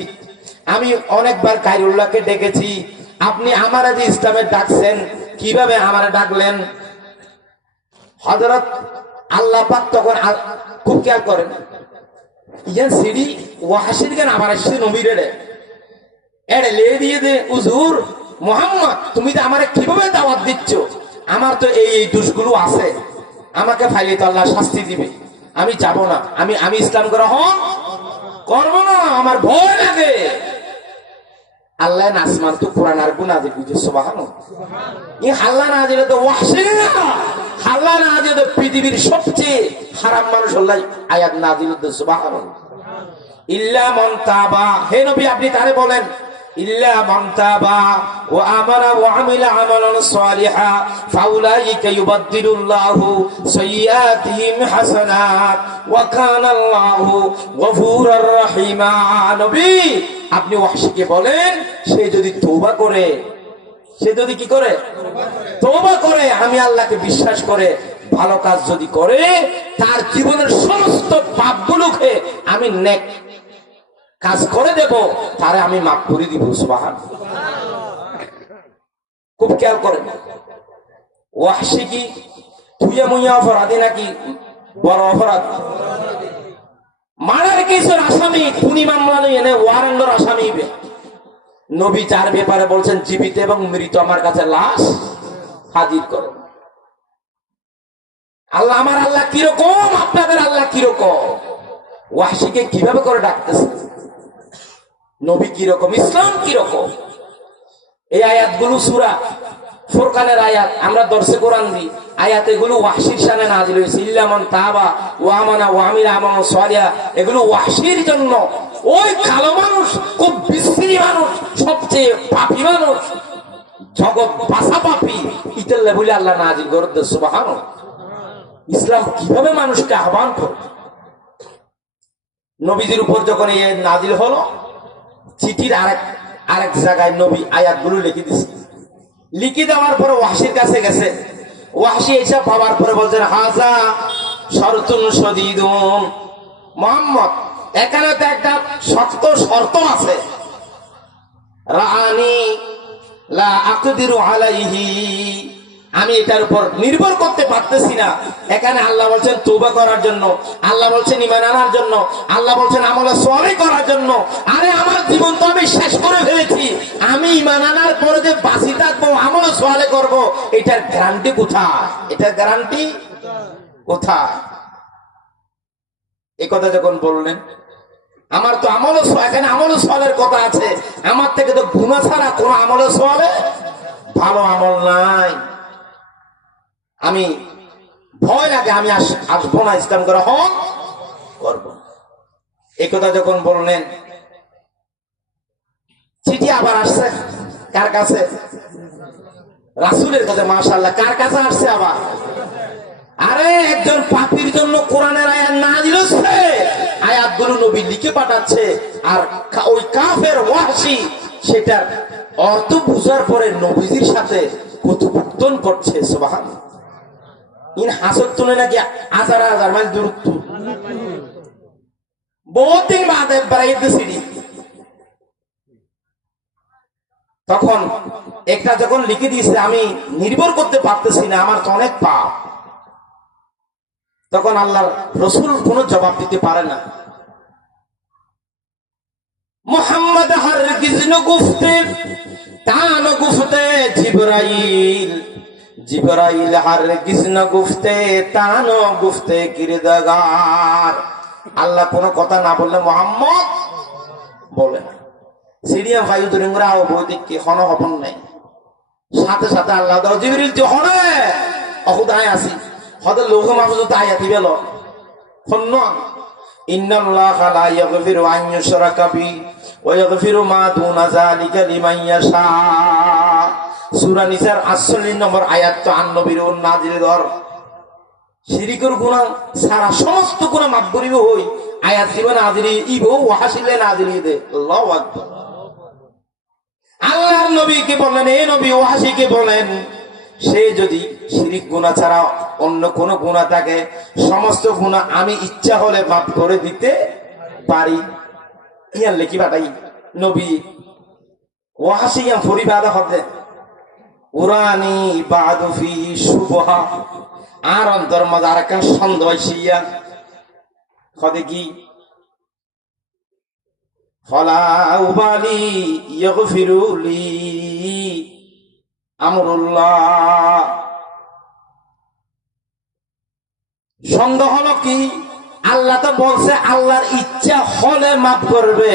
আমি অনেকবার খায়রুল্লাহকে ডেকেছি। আপনি আমারে যে ইসলামে ডাকছেন, কিভাবে আমারে ডাকলেন? হযরত আল্লাহ পাক তখন খুব খেয়াল করেন, ইয়ান সিডি ওয়াহাশীর গান আমার আসছে নবীরে এড়ে লে দিয়ে দে, হুজুর মুহাম্মদ তুমি তো আমারে কিভাবে দাওয়াত দিচ্ছ? আমার তো এই দোষগুলো আছে, আমাকে ফাইলে তো আল্লাহ শাস্তি দিবে, আমি যাব না, আমি ইসলাম গ্রহণ করব না, আমার ভয় লাগে। আল্লাহ নাসমান তো কোরআন আর গুনাহ দিয়ে বুঝে সুবহানাল্লাহ। এই হাল্লা না দিলে তো ওয়াহশী না, হাল্লা না দিলে তো পৃথিবীর সবচেয়ে খারাপ মানুষ আল্লাহ আয়াত না দিলে তো সুবহানাল্লাহ। ইল্লা মান তাবা, হে নবী আপনি তারে বলেন ইল্লা মান তাবা ওয়া আমানা ওয়া আমিলা আমালান সালিহা ফাউলাইকা ইউবাদদিলুল্লাহু সাইয়্যাতিহিম হাসানাত ওয়া কানা আল্লাহু গফুরুর রহিমা। নবী আপনি ওয়াহশীকে বলেন সে যদি তওবা করে, সে যদি কি করে? তওবা করে, আমি আল্লাহকে বিশ্বাস করে ভালো কাজ যদি করে, তার জীবনের সমস্ত পাপগুলোকে আমি নেক কাজ করে দেব, তারে আমি মাফ করে দিব। সুবহানাল্লাহ। খুব খেয়াল করেন, ওয়াহশী কি তুইয়া মুইয়া অপরাধী নাকি বড় অপরাধ? মারার কেসের আসামি, খুনি মামলা নিয়ে এনে ওয়ারেন্টর আসামি। নবী যার ব্যাপারে বলছেন জীবিত এবং মৃত আমার কাছে লাশ হাজির করো। আল্লাহ, আমার আল্লাহ কিরকম, আপনাদের আল্লাহ কিরকম? ওয়াহশীকে কিভাবে করে ডাকতেছে? নবী কিরকম, ইসলাম কিরকম? এই আয়াতগুলো সূরা ফুরকানের আয়াত, আমরা দর্শে কোরআন দিই, আয়াত এগুলো ওয়াহশীর শানে নাযিল হয়েছে। ইল্লা মান তাবা ওয়া আমানা ওয়া আমিলা আমালান সালিহা, এগুলো ওয়াহশীর জন্য। ওই কালো মানুষ, খুব বিশ্রী মানুষ, সবচেয়ে পাপী মানুষ, জগৎ বাসা পাপী, ইতাল্লা বলে আল্লাহ নাযিল করতে। সুবহানাল্লাহ। ইসলাম কিভাবে মানুষকে আহ্বান করে? নবীজির উপর যখন এই নাযিল হলো, চিঠির আরেক জায়গায় নবী আয়াতগুলো লিখে দিয়েছে। লিখে দেওয়ার পরে ওয়াহশীর কাছে গেছে। ওয়াহশী এসব পাওয়ার পরে বলছেন হাজা শরতুন শদীদুন, মুহাম্মদ এখানে তো একটা শক্ত শর্ত আছে, রাআনি লা আকদিরু আলাইহি, আমি এটার উপর নির্ভর করতে পারতেছি না। এখানে আল্লাহ বলছেন তওবা করার জন্য, আল্লাহ বলছেন ঈমান আনার জন্য, আল্লাহ বলছেন আমলে সালেহ করার জন্য। আরে আমার জীবন তো আমি শেষ করে ফেলেছি, আমি ঈমান আনার পরে যে বাঁচি থাকবো, আমলে সালেহ করব, এটার গ্যারান্টি কোথায়? এটার গ্যারান্টি কোথায়? এই কথা যখন বললেন, আমার তো আমলে এখানে আমলে সালেহের কথা আছে, আমার থেকে তো গুনাহ ছাড়া কোনো আমলে সালেহ ভালো আমল নাই, আমি ভয় লাগে, আমি আসবো না, ইসলাম গ্রহণ করব। এই কথা যখন বললেন, চিঠি আবার আসছে কার কাছে? রাসূলের কাছে। মাশাআল্লাহ, কার কাছে আসছে আবার? আরে একজন পাপীর জন্য কোরআনের আয়াত নাযিল হচ্ছে, আয়াতগুলো নবী লিখে পাঠাচ্ছে, আর ওই কাফের ওয়াহশী সেটার অর্থ বুঝার পরে নবীজির সাথে কথোপকথন করছে। সুবহানাল্লাহ। ইন হাসত তুলে নাকি হাজার হাজার মাইল দূরত্ব, বহুত দিন বাদে বেড়াইতে সিডি। তখন একটা যখন লিখে দিয়েছে, আমি নির্ভর করতে পারতেছি না, আমার তো অনেক পাপ, তখন আল্লাহর রাসূল কোনো জবাব দিতে পারে না। মুহাম্মদ হারগিজ ন গুফতে তা ন গুফতে জিবরাইল, জিবরাইল হারগিজ ন গুফতে তা ন গুফতে কিরদাগার। আল্লাহ কোনো কথা না বললে মুহাম্মদ বলে না। সিরিয়া ভাই দুরিংরা ও বৈদিক কি হন হপন নাই, সাথে সাথে আল্লাহ দাও জিবরিল তে হনে অহুদায় আসি হয়তো লোক মাহফুজ তো আয়াতি বেল শূন্য ইন্নাল্লাহা লা ইয়াগফিরু আন ইউশরাকা বিহি ওয়া ইয়াগফিরু মা দুনা যালিকা লিমান ইয়াশা। সূরা নিসার 48 নম্বর আয়াত তো নবীর নাজিল ধর শিরিকের গুনাহ সারা সমস্ত গুনাহ মাফ করিব হই আয়াত দিব নাজিল ইবো ওয়াহাসিলে নাজিল দে। আল্লাহু আকবার। আল্লাহর নবীকে বলেন, এই নবী ওয়াহাসিকে বলেন, সে যদি শিরিক গুনাহ ছাড়া অন্য কোন গুনাহ থাকে সমস্ত গুনাহ আমি ইচ্ছা হলে মাফ করে দিতে পারি। ইয়ার লেখি বাটাই নবী ওয়াহাসি ইয়াম ফরিবাদা হবে উরানি বাদু ফি সুবহা আর অন্তর মধ্যে আর একটা সন্দেহ হইয়া কদে কি ফলা উবালি ইয়াগফিরুলি আমরুল্লাহ। সন্দেহ হলো কি আল্লাহ তো বলছে আল্লাহর ইচ্ছা হলে মাফ করবে।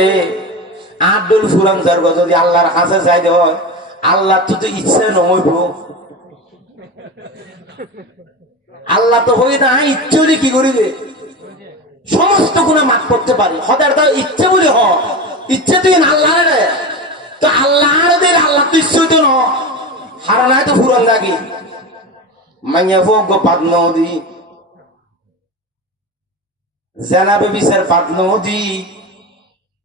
আব্দুল ফুরান জারগ যদি আল্লাহর কাছে যাই হয় আল্লাহ তো ইচ্ছা নইব, আল্লাহ তো হই না ইচ্ছে হলে কি করিবে সমস্ত গুণা মাফ করতে পারে। হঠাৎ তার ইচ্ছে বলে হ ইচ্ছে তুই আল্লাহ রে তো আল্লাহ দিলে আল্লাহ তো ইচ্ছে তো ন হারা নাই তো ফুরান জাগি মাইয়া ভোগ পাদ নদী জানাবে বিচার পাদ নদী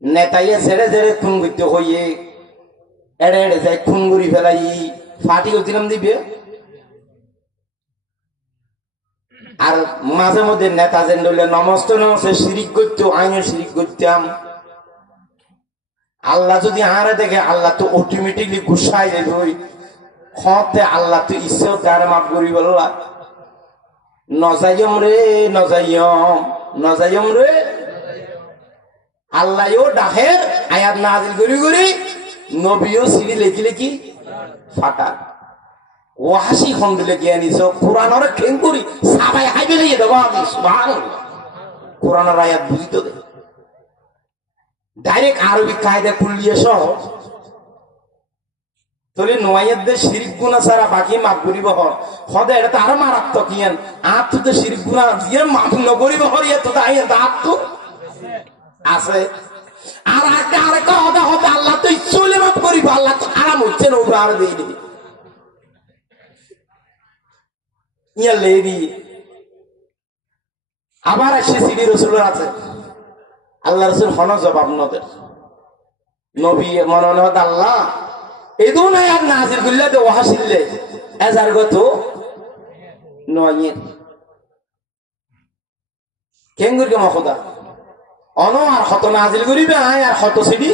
নেতাইয়া ছেড়ে ছেড়ে খুন করতে হইয়ে এড়ে এড়ে যায় খুন করি ফেলাই ফাটি দিলাম দিবে। আর মাঝে মধ্যে নেতা যেন ধরলে নমস্ত নমস্তে শিরিক করতো আইনের শিরিক করতাম। আল্লাহ যদি আরে দেখে আল্লাহ তো অটোমেটিকলি গুসাই দেবে হতে আল্লাহ তো ইচ্ছেও তার মাফ করি বললা নজাইম রে নজাইম নজাইম রে আল্লাহও ডাকের আয়াত নাজিল করি করি নবীও সিঁড়ি লেখি লেখি ফাটা ওয়াহাসি খন্ডলে গিয়ে আনিস কোরআনের খেং করি সাবাই হাইবে লিয়ে দেবো আমি সুবহানাল্লাহ। কোরআনের আয়াত বুঝিত দে ডাইরেক্ট আরবি কায়দা কুলিয়ে সহ তোলে নোয়াইয়াদের শিরিক গুনাহ ছাড়া বাকি মাফ করিব হদে এটা তো আরো মারাত্মক ইয়ান আর তো তো শিরিক গুনাহ দিয়ে মাফ নকরিব হরিয়া তো তাই দাঁত তো আছে আর একটা আরেকটা হদা হদে আল্লাহ তো ইচ্ছে হলে মাফ করিব আল্লাহ তো আরাম হচ্ছে না ওরা আর দিয়ে দিবি ইয়া লেডি। আবার এসে সিডি রসুলের আছে আল্লাহ রসুল হন জবাব নদের নবী মনে মনে হত আল্লাহ এই দু নাই আর নাজির করলে তো ওয়াহাসিল্লে এজার গত নয় কেঙ্গুর কে মখদা অন আর হত নাজিল করিবে আয় আর হত সিডি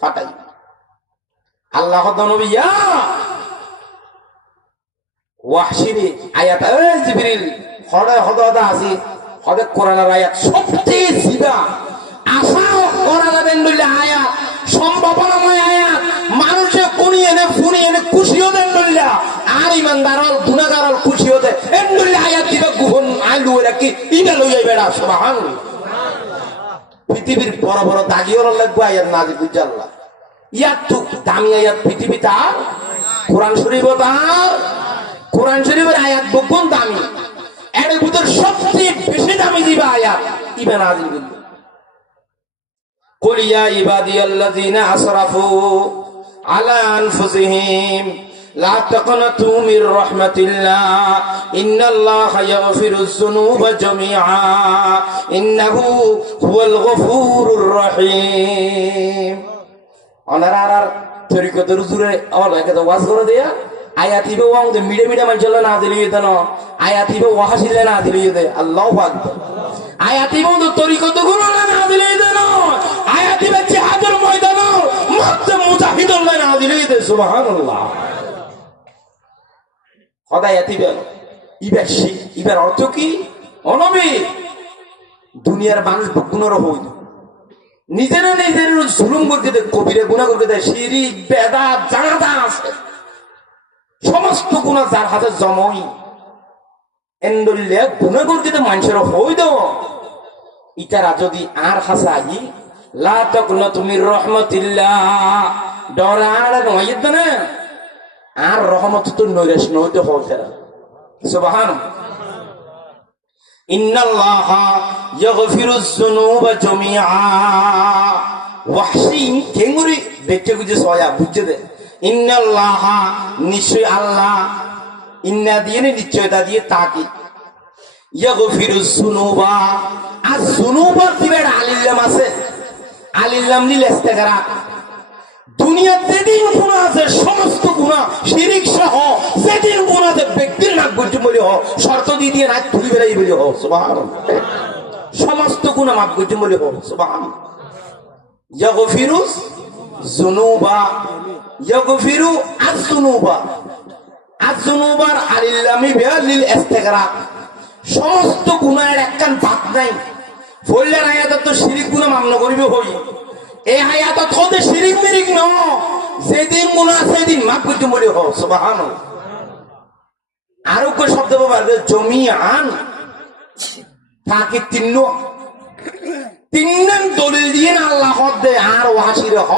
ফাটাই আল্লাহ হত নবী ইয়া ওয়াহশিরি আয়াত এই জিবরিল হদে হদে হদে আসি হদে কোরআনের আয়াত সবচেয়ে জিবা আশা করা যাবেন বলে আয়াত সম্ভাবনাময় আয়াত মানুষে কোনি এনে ফুনি এনে খুশিও দেন বললা আর ইমানদারল গুনাহগারল খুশিও দে এন বলে আয়াত দিবা গুহন আলু রাখি ইনা লইয়া বেড়া সুবহানাল্লাহ। পৃথিবীর বড় বড় দাগিওর লাগবে আয়াত নাজিল বুঝা আল্লাহ ইয়াত তো দামি আয়াত পৃথিবী তার কোরআন শরীফ তার কোরআন শরীফের আয়াত বহু দামি এর ভিতর সবচেয়ে বেশি দামি দিবা আয়াত ইবা নাজিল করবে কুল ইয়া ইবাদিয়াল্লাযিনা আসরাফু আলা আনফুসিহিম লা তাকনাতু মির রাহমাতিল্লাহ ইন্নাল্লাহা ইয়াগফিরুয যুনুবা জামিআ ইন্নাহু হুয়াল গফুরুর রহিম। অনারার তরিকতের হুজুরে আমাকে তো ওয়াজ করে দেয়া আয়াতিবে ওয়াং দে মিডে মিডে মানজল না দিলিয়ে দেন আয়াতিবে ওয়াহাসিলে না দিলিয়ে দে আল্লাহু আকবার। আয়াতিবে তো তরিকত গুলো না দিলিয়ে দেন আয়াতিবে জিহাদের ময়দান মধ্যে মুজাহিদুল না দিলিয়ে দে সুবহানাল্লাহ। খোদা আয়াতিবে ইবাশি ইবার অর্থ কি অনবী দুনিয়ার মানুষ গুণর হই নিজেরা নিজের জুলুম করতে দেয় কবিরে গুনাহ করতে দেয় শিরিক বেদাত জানাদা আছে সমস্ত গুণা যার হাতে জমই এন্ডলে গুণা করতে মানুষের হই দাও ইতারা যদি আর হাসাই লা তাকনাতু মির রাহমাতিল্লাহ ডরার নয় না আর রহমত তো নৈরাশ নইতে হয় তারা সুবহানাল্লাহ। ইন্নাল্লাহা ইয়াগফিরুজ যুনুবা জামিআ। ওয়াহশী কেঙ্গুরি দেখতে বুঝে সয়া বুঝে দে। ইন্নাল্লাহা নিশ্চয় আল্লাহ, ইন্না দিয়ে নিশ্চয়তা দিয়ে তাকি, ইয়াগফিরুজ যুনুবা আর যুনুবার দিবের আলিল্লাম আছে, আলিল্লাম নিল ইস্তেগরা। দুনিয়ার যেদিন গুনাহ আছে সমস্ত গুনাহ শিরিক সহ যেদিন গুনাহ আছে ব্যক্তির নাক বুঝতে বলি হ শর্ত দিয়ে নাক তুলি বেড়াই বলি হ সুবহানাল্লাহ, সমস্ত গুনাহ মাফ করতে বলি হ সুবহানাল্লাহ। ইয়াগফিরুজ যুনুবা, ইয়াগফিরু আয-যুনুবা, আয-যুনুবার আলিল্লামি বিআলিল ইস্তেগরা। সমস্ত গুনাহের একখান বাদ নাই। ফল্লার আয়াত তো শিরিক গুনাহ মান্য করিবে হই, এই আয়াত খোদে শিরিক মিরিক ন, যেদিন গুনাহ সেদিন মাফ করতে বলি হ সুবহানাল্লাহ। আরো কই শব্দ বলবে জমিআন, তাকে তিন দলিল দিয়ে না আল্লাহ দে আর ওয়াসির হ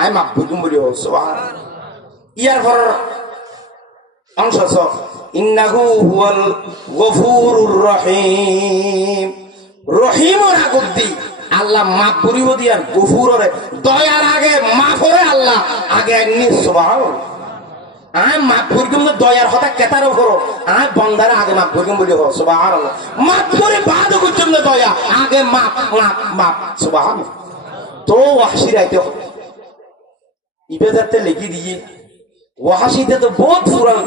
আই মাফ করতে বলি হ সুবহানাল্লাহ। ইয়ার পর অংশ ইন্নাহু হুয়াল গফুরুর রহিম। রহিমর আগদ্দি আল্লাহ মাফ করিব দিয়ার, গফুররে দয়ার আগে মাফ করে আল্লাহ আগে একনি সুবহানাল্লাহ। আয় মাফ করিম তো দয়ার কথা কেতারও করো, আয় বন্দারে আগে মাফ করিম বলি হো সুবহানাল্লাহ। মাফ করে বাদ করছম না দয়া আগে মাফ মাফ মাফ সুবহানাল্লাহ। তো ওয়াহশিরাইতে ইবে যাতে লিখি দিয়ে ওয়াহশিতে তো বহুত পুরান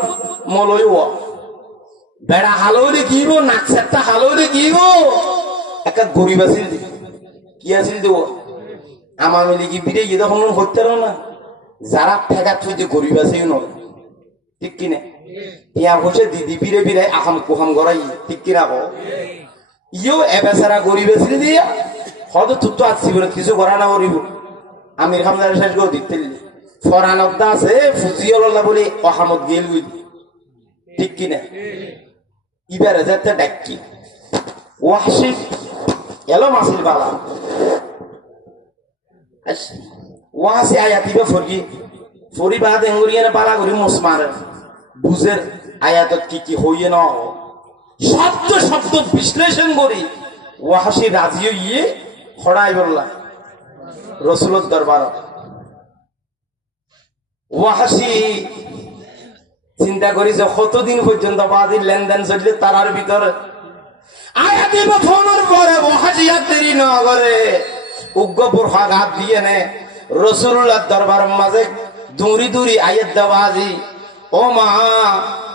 মলয় বেড়া হালৌরে গিব নাক সেটটা হালৌরে গিব একটা গরিব আছিল কি আছিল দেব আমার মিলে কি বিরে গিয়ে তখন হইতে না যারা ঠেকা থুই যে গরিব আছে নয়, ঠিক কিনা? ইয়া হচ্ছে দিদি বিরে বিরে আহাম কুহাম গড়াই, ঠিক কিনা? ইও এবেচারা গরিব আছিল দিয়া হয়তো তুই তো আসছি বলে কিছু করা না করিব। আমির খামদার শেষ করে দিতে ফরানদ্দা আছে ফুজিওয়াল্লাহ বলে অহামত গেল, ঠিক কিনা? ইবারে যাতে ডাকি ওয়াহশী এলো মাসিল বালা ওয়াহশী আয়াত ইবে ফরগি ফরি বাদ এঙ্গুরিয়ানে বালা করি মুসমার বুঝের আয়াতত কি কি হইয়ে না শব্দ শব্দ বিশ্লেষণ করি ওয়াহশী রাজি হইয়ে খড়াই বললা রাসূলের দরবার। ওয়াহশী চিন্তা করি যে কতদিন পর্যন্ত বাজির লেনদেন চললে তারার ভিতরে আয়াত ইবে ফোনের পরে ওয়াহশী আর দেরি না করে উগ্রপুর হাত দিয়ে নে রাসূলুল্লাহর দরবারের মাঝে দূরি দূরি আয়াত দেওয়াজি ও মা।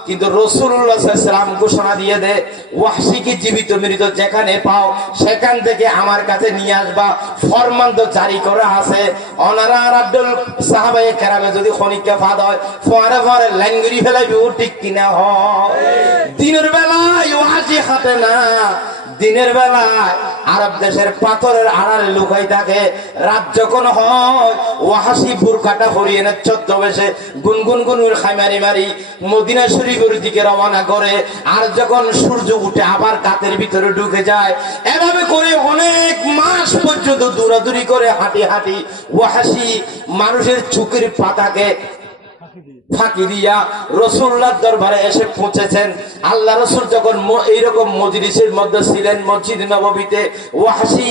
কিন্তু রাসূলুল্লাহ সাল্লাল্লাহু আলাইহি ওয়াসাল্লাম ঘোষণা দিয়ে দে ওয়াহশীকে জীবিত মৃত যেখানে পাও সেখান থেকে আমার কাছে নিয়ে আসবা, ফরমান তো জারি করা আছে। ওনারা আব্দুল সাহাবায়ে কেরামে যদি খনিকা ফাদ হয় ফরে ফরে ল্যাঙ্গুরি ফেলাইবে, ঠিক কিনা? হয় দিনের বেলায় ওয়াহশী হাতে না, দিনের বেলায় আরব দেশের পাথরের আড়ালে লুকাই থাকে, রাত যখন হয় ওয়াহশী বুরকাটা পরিয়ে এনে ছদ্মবেশে গুনগুন গুনগুন খাইমারি মারি মদিনা শরীফের দিকে রওনা করে। আর যখন সূর্য উঠে আবার কাতের ভিতরে ঢুকে যায়। এভাবে করে অনেক মাস পর্যন্ত দৌড়াদৌড়ি করে হাঁটি হাঁটি ওয়াহশী মানুষের চোখের পাতাকে ফাঁকি দিয়া রাসূলুল্লাহর দরবারে এসে পৌঁছেছেন। আল্লাহ রাসূল যখন এইরকম মজলিসের মধ্যে ছিলেন মসজিদ নববীতে, ওয়াহশী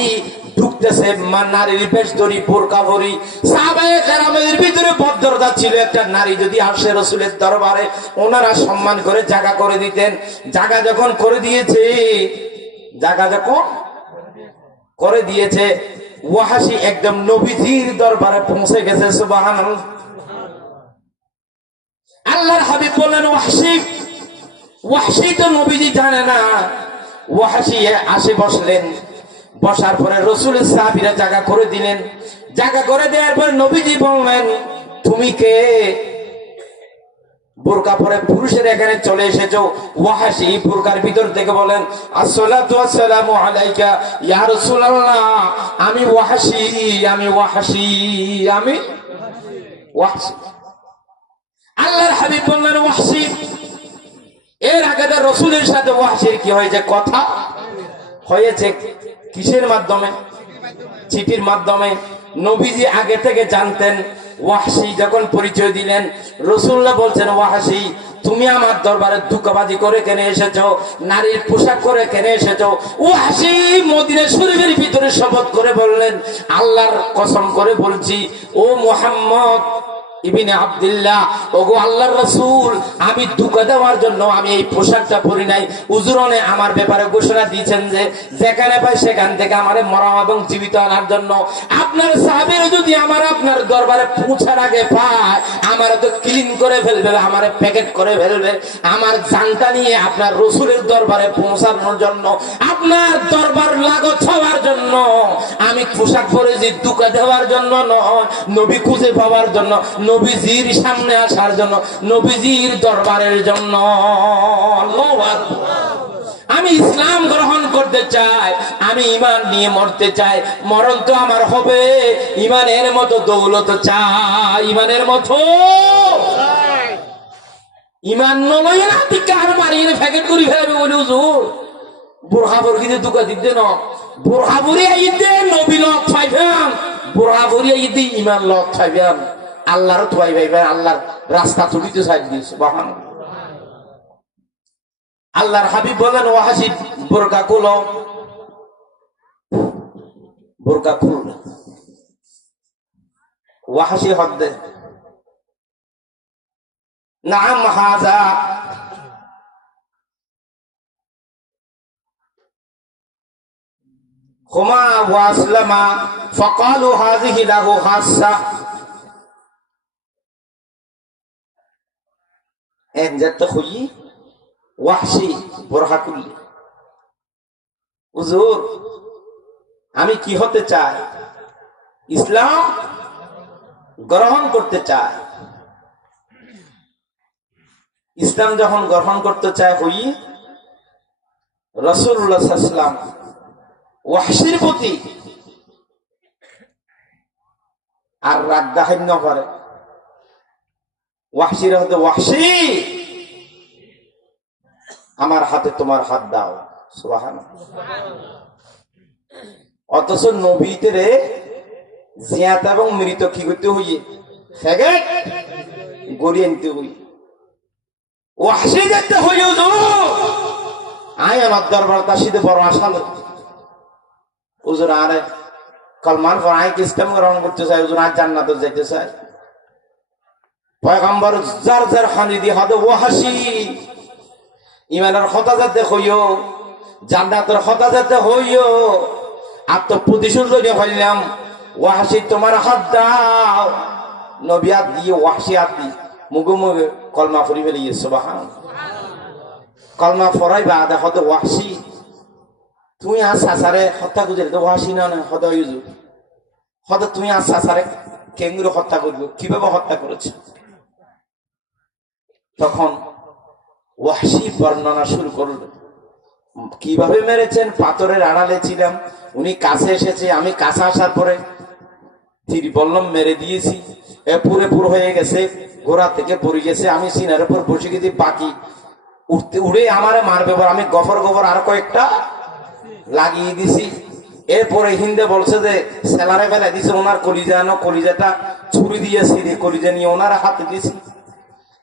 ঢুকতেছে নারীর বেশ ধরি বোরকা ভরি। সাহাবায়ে কেরামের ভিতরে ভদ্রতা ছিল, একটা নারী যদি আসে রাসূলের দরবারে ওনারা সম্মান করে জায়গা করে দিতেন। জায়গা যখন করে দিয়েছে, জায়গা যখন করে দিয়েছে ওয়াহশী একদম নবীজির দরবারে পৌঁছে গেছে। সুবহানাল্লাহ। আল্লাহর হাবিব বলেন ওয়াহশী, ওয়াহশী তো নবীজি জানে না। ওয়াহশী আসে বসলেন, বসার পরে রাসূলের সাহাবীরা জায়গা করে দিলেন। জায়গা করে দেওয়ার পর নবীজি বললেন তুমি কে? বোরকা পরে পুরুষের এখানে চলে এসেছো। ওয়াহশী বোরকার ভিতর থেকে বলেন আসসালাতু ওয়াসসালামু আলাইকা ইয়া রাসূলুল্লাহ, আমি ওয়াহশী, আমি ওয়াহশী, আমি ওয়াহশী। আল্লাহর হাবিব বললেন ওয়াহশী। এর আগে তো রাসূলের সাথে ওয়াহশীর কি হয়েছে? কথা হয়েছে। কিসের মাধ্যমে? চিঠির মাধ্যমে। নবীজি আগে থেকে জানতেন। ওয়াহশী যখন পরিচয় দিলেন রাসূলুল্লাহ বলছেন ওয়াহশী তুমি আমার দরবারে ধোঁকাবাজি করে কেন এসেছো, নারীর পোশাক করে কেন এসেছো? ওয়াহশী মদিনা শরীফের ভিতরে শপথ করে বললেন, আল্লাহর কসম করে বলছি, ও মুহাম্মদ ইবনে আব্দুল্লাহ, ওগো আল্লাহর রাসূল, আমি ধোঁকা দেওয়ার জন্য আমি এই পোশাকটা পরি নাই। হুজুরনে আমার ব্যাপারে ঘোষণা দিয়েছেন যে যেখানে পাই সেখান থেকে আমারে মরা এবং জীবিত আনার জন্য। আপনার সাহাবীরা যদি আমার আপনার দরবারে পৌঁছার আগে পায়, আমারে তো ক্লিন করে ফেলবে, আমারে প্যাকেট করে ফেলবে। আমার জানটা নিয়ে আপনার রাসূলের দরবারে পৌঁছানোর জন্য, আপনার দরবার লাগত হওয়ার জন্য আমি পোশাক পরেছি ধোঁকা দেওয়ার জন্য নয়, নবী খুঁজে পাওয়ার জন্য, নবীজির সামনে আসার জন্য, নবীজির দরবারের জন্য। আমি ইসলাম গ্রহণ করতে চাই, আমি ঈমান নিয়ে মরতে চাই। মরণ তো আমার হবে, ঈমানের মতো দৌলত চাই, ঈমানের মতো। ঈমান নলয় না টিকা আর মারিয়ে প্যাকেট করে ফেলবে বলে হুজুর বোরখা বরকিতে দুকা দিতে না, বোরখা বরি আইতে নবী লক পাইবেন, বোরখা বরি আইতে ঈমান লক পাইবেন, আল্লাহর তোয়াই ভাইবেন, আল্লাহর রাস্তা তুলিতে সাইড দিয়েছে। সুবহানাল্লাহ। আল্লাহর হাবিব বলেন, ওয়াহশী বোরকা খুলো, বোরকা খুল। ওয়াহশী হদ্দে নাম হাজা হুমা ওয়াসলামা ফাকালু হাযিহি লাহু খাসসা। এক জাত খুই ওয়াহশী বোরকা খুললি, হুজুর আমি কি হতে চাই? ইসলাম গ্রহণ করতে চাই। ইসলাম যখন গ্রহণ করতে চায় হই, রাসূলুল্লাহ সাল্লাল্লাহু আলাইহি ওয়াসাল্লাম ওয়াহশীর প্রতি আর রাগ দেখাইন না পারে। ওয়াহশীর হতে, ওয়াহশী আমার হাতে তোমার হাত দাও। সুবহানাল্লাহ। অথচ নবীতে জিয়াত এবং মৃত কি করতে হইয়ে ফেগেট গড়িয়ে আনতে হই। ওয়াহশী দেখতে হইও তো আয় আমার দরবার তাসিদে বড় আসাল হুজুর, আরে কলমার পর আয় ইসলাম গ্রহণ করতে চাই, হুজুর আজ জান্নাতে যাইতে চাই। পয়গম্বর যার যার খানি দিয়ে হতে ওয়াহশী ইমানের কথা যাতে হইও, জান্নাতের কথা যাতে হইও, আত্মপ্রতিশোধ লইয়া হইলাম। ওয়াহশী তোমার হাত দাও, নবী হাত দিয়ে ওয়াহশী হাত দিয়ে মুগে মুগে কলমা পড়ি ফেলিয়ে। সুবহানাল্লাহ। কলমা পড়াই বা দেখো তো ওয়াহশী তুমি আর সাসারে হত্যা করছিলে তো ওয়াহশী না হদ ইউজু হদ তুমি আর সাসারে কেঙ্গুরু হত্যা করবে, কিভাবে হত্যা করেছে? তখন ওয়াহশী বর্ণনা শুরু করল, কিভাবে মেরেছেন। পাথরের আড়ালে ছিলাম, উনি কাছে এসেছে, আমি কাছে আসার পরে তীর বললাম মেরে দিয়েছি, এ পুরে পুর হয়ে গেছে, ঘোড়া থেকে পড়ে গেছে, আমি সিনার উপর বসে গেছি, বাকি উঠতে উড়ে আমারে মারবে, আমি গফর গফর আর কয়েকটা লাগিয়ে দিছি। এরপরে হিন্দে বলছে যে সেলারে ফেলে দিছে, ওনার কলিজা আনো, কলিজাটা ছুরি দিয়েছি, কলিজা নিয়ে ওনার হাতে দিছি।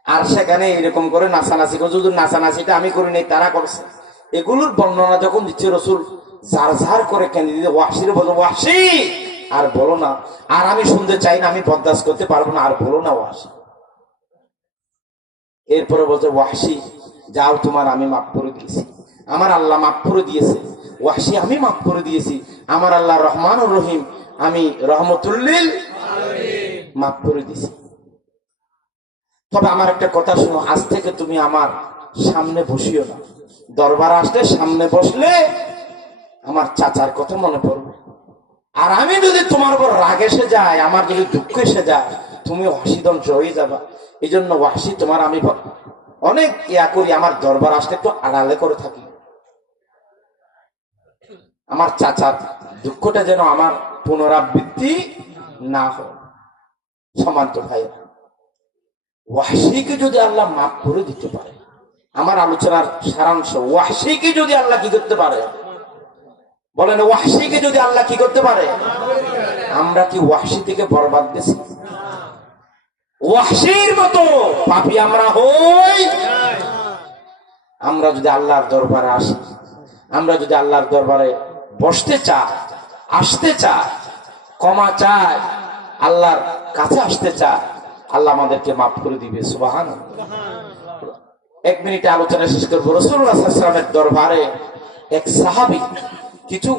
আর সেখানে এরকম করে নাচানাচি করছে, যদি নাচানাচিটা আমি করি নাই তারা করছে। এগুলোর বর্ণনা যখন দিচ্ছে রাসূল ঝাড় ঝাড় করে কেঁদে দিতে, ওয়াহশীর বলো ওয়াহশী আর বলো না, আর আমি শুনতে চাই না, আমি বরদাস্ত করতে পারবো না, আর বলো না ওয়াহশী। এরপরে বলছে ওয়াহশী যাও, তোমার আমি মাফ করে দিয়েছি, আমার আল্লাহ মাফ করে দিয়েছে। ওয়াহশী আমি মাফ করে দিয়েছি, আমার আল্লাহ রহমানুর রহিম, আমি রহমতুল্লিল মাফ করে দিয়েছি। তবে আমার একটা কথা শোনো, আজ থেকে তুমি আমার সামনে বসিও না, দরবার আসলে সামনে বসলে আমার চাচার কথা মনে পড়বে। আর আমি যদি তোমার উপর রাগ এসে যায়, আমার যদি দুঃখ এসে যায়, তুমি ওয়াহশী ধ্বংস হয়ে যাবা। এই জন্য ওয়াহশী তোমার আমি অনেক ইয়া করি, আমার দরবার আসলে একটু আড়ালে করে থাকি, আমার চাচার দুঃখটা যেন আমার পুনরাবৃত্তি না হয়। সমান্ত ভাই, ওয়াহশীকে যদি আল্লাহ মাফ করে দিতে পারে, আমার আলোচনার সারাংশ, ওয়াহশীকে যদি আল্লাহ কি করতে পারে বলেন, ওয়াহশীকে যদি আল্লাহ কি করতে পারে, আমরা কি ওয়াহশী থেকে বরবাদ দিছি? ওয়াহশীর মতো পাপী আমরা হই। আমরা যদি আল্লাহর দরবারে আসি, আমরা যদি আল্লাহর দরবারে বসতে চাই, আসতে চাই, ক্ষমা চাই, আল্লাহর কাছে আসতে চাই, আল্লাহ আমাদেরকে মাফ করে দিবে। সুবহানাল্লাহ। 1 মিনিটে আলোচনা শেষ করবো। রাসূলুল্লাহ সাল্লাল্লাহু আলাইহি ওয়াসাল্লামের দরবারে এক সাহাবী কিছু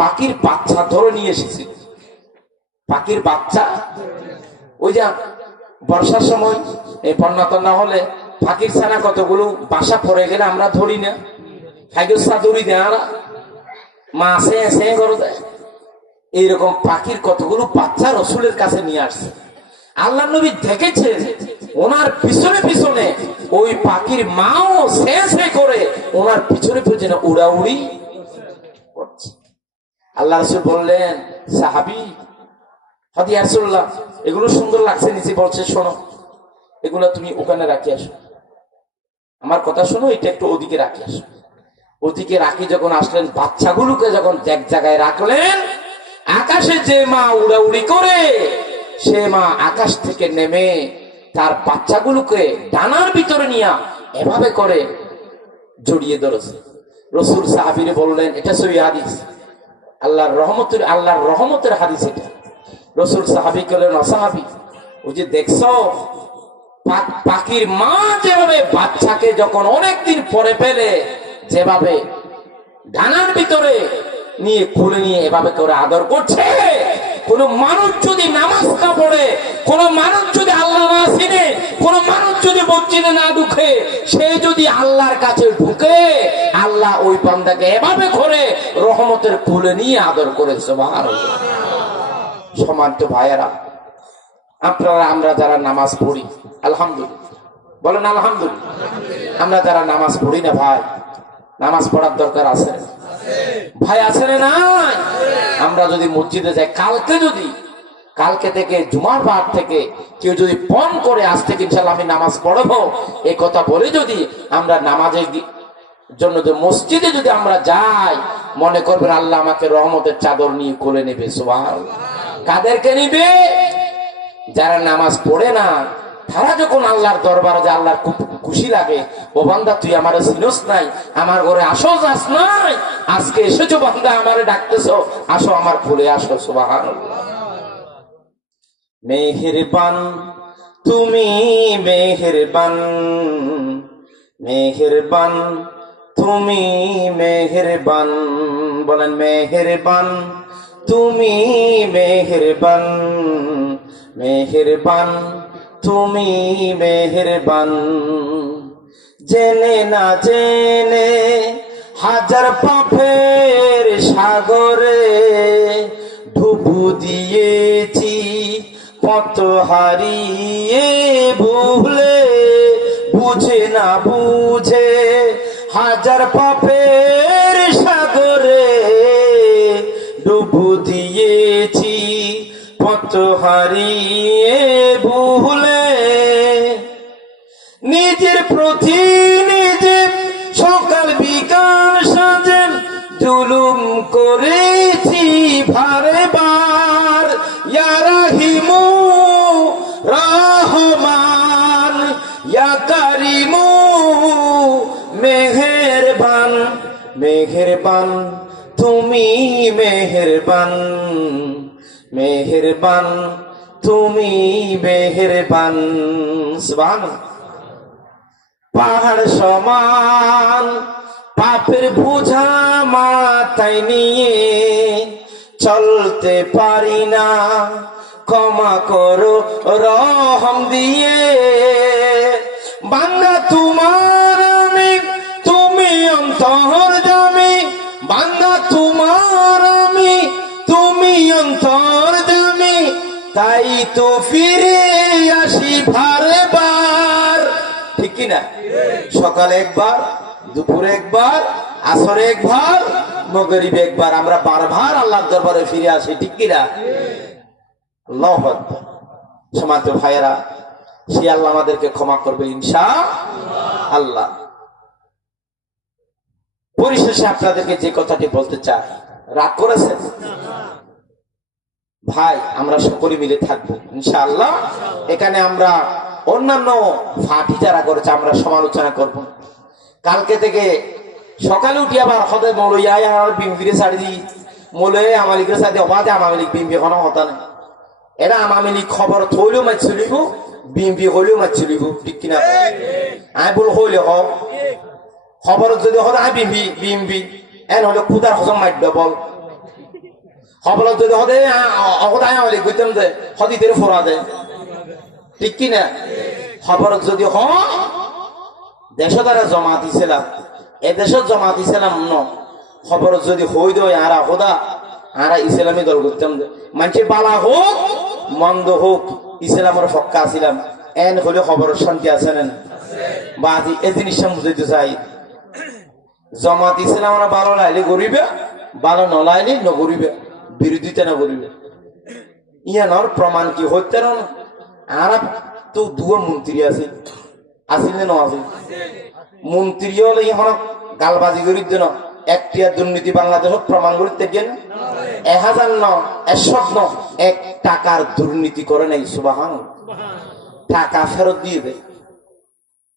পাখির বাচ্চা ধরে নিয়ে এসেছিল। পাখির বাচ্চা, ওই যে বর্ষার সময় এই বন্যা টন্যা হলে পাখির ছানা কতগুলো বাসা পড়ে গেলে আমরা ধরি না, ধরি দেয়, মা সে করে দেয়। এইরকম পাখির কতগুলো বাচ্চা রসুলের কাছে নিয়ে আসছে। আল্লাহ নবী দেখেছে ওনার পিছনে পিছনে ওই পাখির মাও সে করে ওনার পিছনে পিছনে উড়াউড়ি করছে। আল্লাহ রাসূল বললেন, সাহাবী হাদি রাসূলুল্লাহ, এগুলো সুন্দর লাগছে নিচে, বলছে শোনো এগুলো তুমি ওখানে রাখি আসো, আমার কথা শোনো, এটা একটু ওদিকে রাখি আসো। ওদিকে রাখি যখন আসলেন, বাচ্চাগুলোকে যখন এক জায়গায় রাখলেন, আকাশে যে মা উড়াউড়ি করে সে মা আকাশ থেকে নেমে তার বাচ্চাগুলোকে ডানার ভিতরে নিয়ে এভাবে করে জড়িয়ে ধরেছে। রাসূল সাহাবীরে বললেন, এটা সহিহ হাদিস, আল্লাহর রহমতের হাদিস এটা। রাসূল সাহাবী বললেন, সাহাবী ওই যে দেখছো পাখির মা যেভাবে বাচ্চাকে যখন অনেকদিন পরে পেলে যেভাবে ডানার ভিতরে নিয়ে খুলে নিয়ে এভাবে করে আদর করছে, কোন মানুষ যদি নামাজ না পড়ে, কোন মানুষ যদি আল্লাহ না চিনে, কোন মানুষ যদি মসজিদে না ঢুকে, সে যদি আল্লাহর কাছে ঢুকে, আল্লাহ ওই বান্দাকে এভাবে করে রহমতের খুলে নিয়ে আদর করেছে। সুবহানাল্লাহ। সম্মানিত ভাইয়েরা, আপনারা আমরা যারা নামাজ পড়ি, আলহামদুলিল্লাহ বলেন আলহামদুলিল্লাহ। আমরা যারা নামাজ পড়ি না ভাই, নামাজ পড়ার দরকার আছে ভাই, আছে না নাই? আমরা যদি মসজিদে যাই, কালকে থেকে জুমার বার থেকে কেউ যদি পণ করে আজ থেকে ইনশাআল্লাহ আমি নামাজ পড়বো, এই কথা বলে যদি আমরা নামাজের জন্য মসজিদে যদি আমরা যাই, মনে করবেন আল্লাহ আমাকে রহমতের চাদর নিয়ে কোলে নেবে। সুবহানাল্লাহ। কাদেরকে নিবে? যারা নামাজ পড়ে না, তারা যখন আল্লাহর দরবারে যে আল্লাহর খুশি লাগে, ও বান্দা তুই আমার চিনস নাই, আমার ঘরে আসো, যাস নাই, আজকে এসেছো বান্দা, আমারে ডাকতেছো, আসো আমার কোলে আসো। সুবহানাল্লাহ। মেহেরবান তুমি মেহেরবান, মেহেরবান তুমি মেহেরবান, বলেন মেহেরবান তুমি মেহেরবান, মেহেরবান তুমি মেহেরবান। জেনে না জেনে হাজার পাপের সাগরে ডুবু দিয়েছি, কত হারিয়ে ভুলে, বুঝে না বুঝে হাজার পাপের সাগরে ডুবু দিয়েছি, কত হারিয়ে ভুলে। নিজের প্রতি নিজে সকাল বিকাল সাজে জুলুম করেছি ভারে বার, ইয়া রাহিমু রহমান, ইয়া কারিমু মেহেরবান, মেহেরবান তুমি মেহেরবান, মেহেরবান তুমি মেহেরবান। সুবহানাল্লাহ। পাহাড় সমান পাপের বোঝা মাথায় নিয়ে চলতে পারি না, ক্ষমা করো রহম দিয়ে। বান্দা তোমার আমি, তুমি অন্তর্যামী, বান্দা তোমার আমি, তুমি অন্তর্যামী, তাই তো ফিরে আসি বারে বার। ঠিক কিনা? সকালে একবার, দুপুরে একবার, আসরে একবার, মাগরিবে একবার, আমরা বারবার আল্লাহর দরবারে ফিরে আসি। ঠিক কিনা? আল্লাহু আকবার। সম্মানিত ভাইয়েরা, সে আল্লাহ আমাদেরকে ক্ষমা করবে ইনশাআল্লাহ। পরিশেষে আপনাদেরকে যে কথাটি বলতে চাই, রাগ করেছেন? ভাই আমরা সকলে মিলে থাকবো ইনশাআল্লাহ। এখানে আমরা অন্যান্য ফাটি যারা করেছে আমরা সমালোচনা করব। কালকে থেকে সকালে উঠি আবার হতে মৌলইয়া বিম্বিরে ছাড়ি দিই, মৌলয়ে আমালিকের সাথে অবাধে আমামিলিক বিম্বি কোনো হতা নেই। এরা আমামিলিক খবর থইলেও মাছ চলিব, বিম্বি হইলেও মাছ চলিব, ঠিক কিনা? আমি বল হইলে খবর যদি হতে আমি বিম্বি বিম্বি এন হলে কুদার হজম মাইট বল খবর যদি হতে অবদায় আমালিক বুঝতাম যে হদিদের ফোরা দেয়, ঠিক কিনা? খবর যদি দেশ দ্বারা জমা দিছিলাম, এ দেশত জমা দিছিলাম ন খবর যদি হই দেয় আরা হোদা আরা ইসলামী দল করতাম মানুষের বালা হোক মন্দ হোক ইসলামের ফক্কা আসিলাম এন হলে খবরের শান্তি আছে না? বা আজি এই জিনিসটা বুঝাইতে চাই, জমা দিছিলাম আমরা ভালো লাইলে গরিবে, ভালো নলাইলে নগরিবে, বিরোধিতা না করিবে। ইয়ানোর প্রমাণ কি হইতে না? আর তো দুয়া মন্ত্রী আছে, আসিল না আসিল? মন্ত্রী হলে এখন গালবাজি করি দেন একটিয়া দুর্নীতি বাংলাদেশত প্রমাণ করতে গেন 1000 ন 100 এক টাকার দুর্নীতি করে নাই। সুবহান, টাকা ফেরত দিয়ে দেয়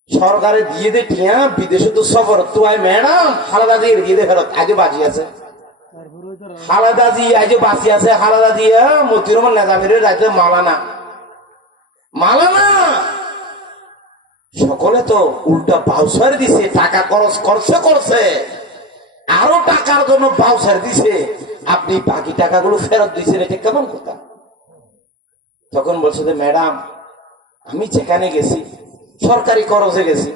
সরকারে, দিয়ে দে টিয়া বিদেশে তো সফর তো ম্যাডাম খালেদা দিয়ে দিয়ে দে ফেরত। আগে বাজি আছে খালেদা জি, আজও বাঁচি আছে খালেদা জিয়া, মতিউর রহমান নেজামির রাজ্যে মালানা মালানা সকলে তো উল্টা বাউসার দিছে, টাকা খরচ করছে আরো টাকার জন্য বাউসার দিছে, আপনি বাকি টাকাগুলো ফেরত দিয়েছেন, এটা কেমন কথা? তখন বলছে যে ম্যাডাম আমি যেখানে গেছি সরকারি খরচে গেছি,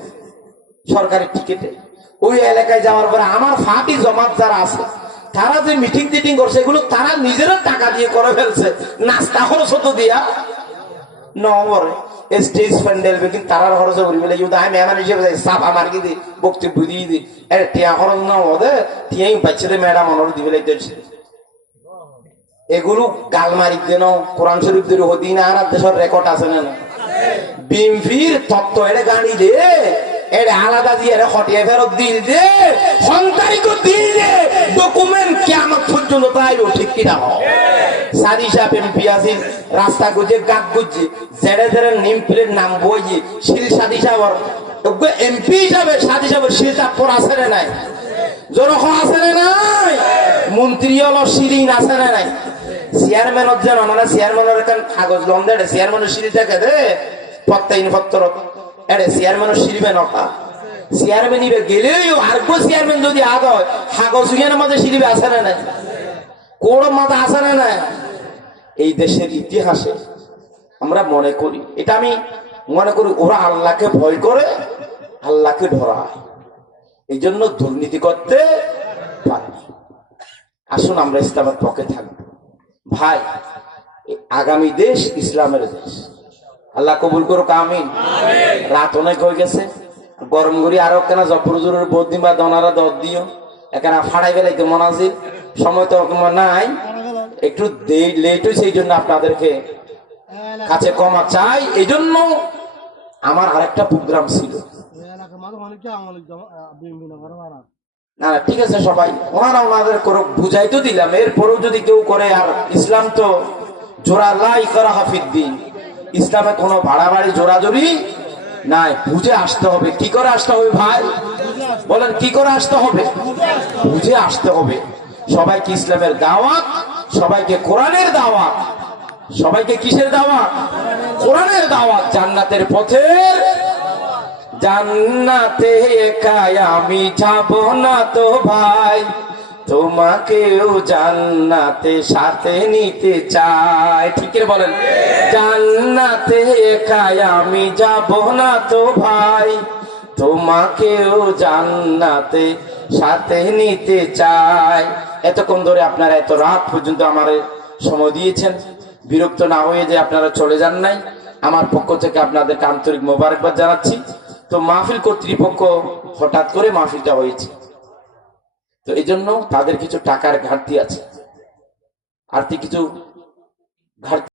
সরকারি টিকিটে, ওই এলাকায় যাওয়ার পরে আমার ফাটি জমাত যারা আছে তারা যে মিটিং টিটিং করছে এগুলো তারা নিজেরা টাকা দিয়ে করে ফেলছে, নাস্তা খরচ হতো দিয়া নবরে স্টেজ প্যান্ডেল বেকিং তারার খরচ করি বলে আমি মেহমান হিসেবে যাই সাপ আমার কি দি বক্তব্য দিয়ে দিই এর টিয়া খরচ না ওদের টিয়াই পাচ্ছে ম্যাডাম অনর দিবে লাগছে। এগুলো গালমারি দেন কোরআন শরীফ দের হদিন আর দেশের রেকর্ড আছে না? বিএমপির তত্ত্ব এটা গাড়ি দে এটা আলাদা দিয়ে এটা হটিয়ে ফেরত দিল দে সন্তানিক দিল দে ডকুমেন্ট কিয়ামত পর্যন্ত তাইও, ঠিক কিনা? সাদি সাহেব এমপি আসিল রাস্তা গুজে গাক গুজে জেড়ে জেড়ে নিম প্লেট নাম বইয়ে শিল সাদি সাহেব এমপি হিসাবে সাদি সাহেবের শিলটা পর আছে না নাই? জনখন আছে না নাই? মন্ত্রী হলো শিরিন আছে না নাই? চেয়ারম্যানের যেন মানে চেয়ারম্যানের কাগজ লন দে চেয়ারম্যানের সিঁড়ি দেখে দে প্রত্যেক পত্র এড়ে চেয়ারম্যানের সিঁড়িবে নকা চেয়ারম্যান ইবে গেলেও আরগো চেয়ারম্যান যদি আগ হয় কাগজ মধ্যে সিঁড়িবে আছে না নাই? কোড় মাথা আছে না নাই? এই দেশের ইতিহাসে আমরা মনে করি, এটা আমি মনে করি ওরা আল্লাহকে ভয় করে, আল্লাহকে ধরায়, এই জন্য দুর্নীতি করতে পারে। আসুন আমরা ইসলামের পক্ষে থাকবো ভাই। আগামী দেশ ইসলামের দেশ, আল্লাহ কবুল করুক, আমিন। রাত অনেক হয়ে গেছে, গরম করি আরো কেনা জবরজুরের বদিন বা দনারা দর দিও এখানে ফাড়াই বেলাইতে মনাজির সময় তো নাই, একটু লেট হয়েছে, এই জন্য আপনাদেরকে কাছে ক্ষমা চাই। এই জন্য আমার আরেকটা প্রোগ্রাম ছিল না, ঠিক আছে সবাই ওনারা ওনাদের বুঝাই তো দিলাম, এরপরেও যদি কেউ করে, আর ইসলাম তো জোড়া লাই করা হাফিদ্দিন, ইসলামে কোনো বাড়াবাড়ি জোরাজোরি নাই, বুঝে আসতে হবে। কি করে আসতে হবে ভাই বলেন? কি করে আসতে হবে? বুঝে আসতে হবে। সবাইকে ইসলামের দাওয়াত, সবাইকে কোরআনের দাওয়াত, সবাইকে কিসের দাওয়াত? কোরআনের দাওয়াত, জান্নাতের পথের। জান্নাতে একাই আমি যাব না তো ভাই, তোমাকেও জান্নাতে সাথে নিতে চাই, ঠিক করে বলেন? জান্নাতে একাই আমি যাব না তো ভাই, তোমাকেও জান্নাতে সাথে নিতে চাই। এতক্ষণ ধরে আপনারা এত রাত পর্যন্ত আমার সময় দিয়েছেন, বিরক্ত না হয়ে যে আপনারা চলে যান নাই, আমার পক্ষ থেকে আপনাদেরকে আন্তরিক মোবারকবাদ জানাচ্ছি। তো মাহফিল কর্তৃপক্ষ হঠাৎ করে মাহফিলটা হয়েছে, তো এই জন্য তাদের কিছু টাকার ঘাটতি আছে, আর্থিক কিছু ঘাটতি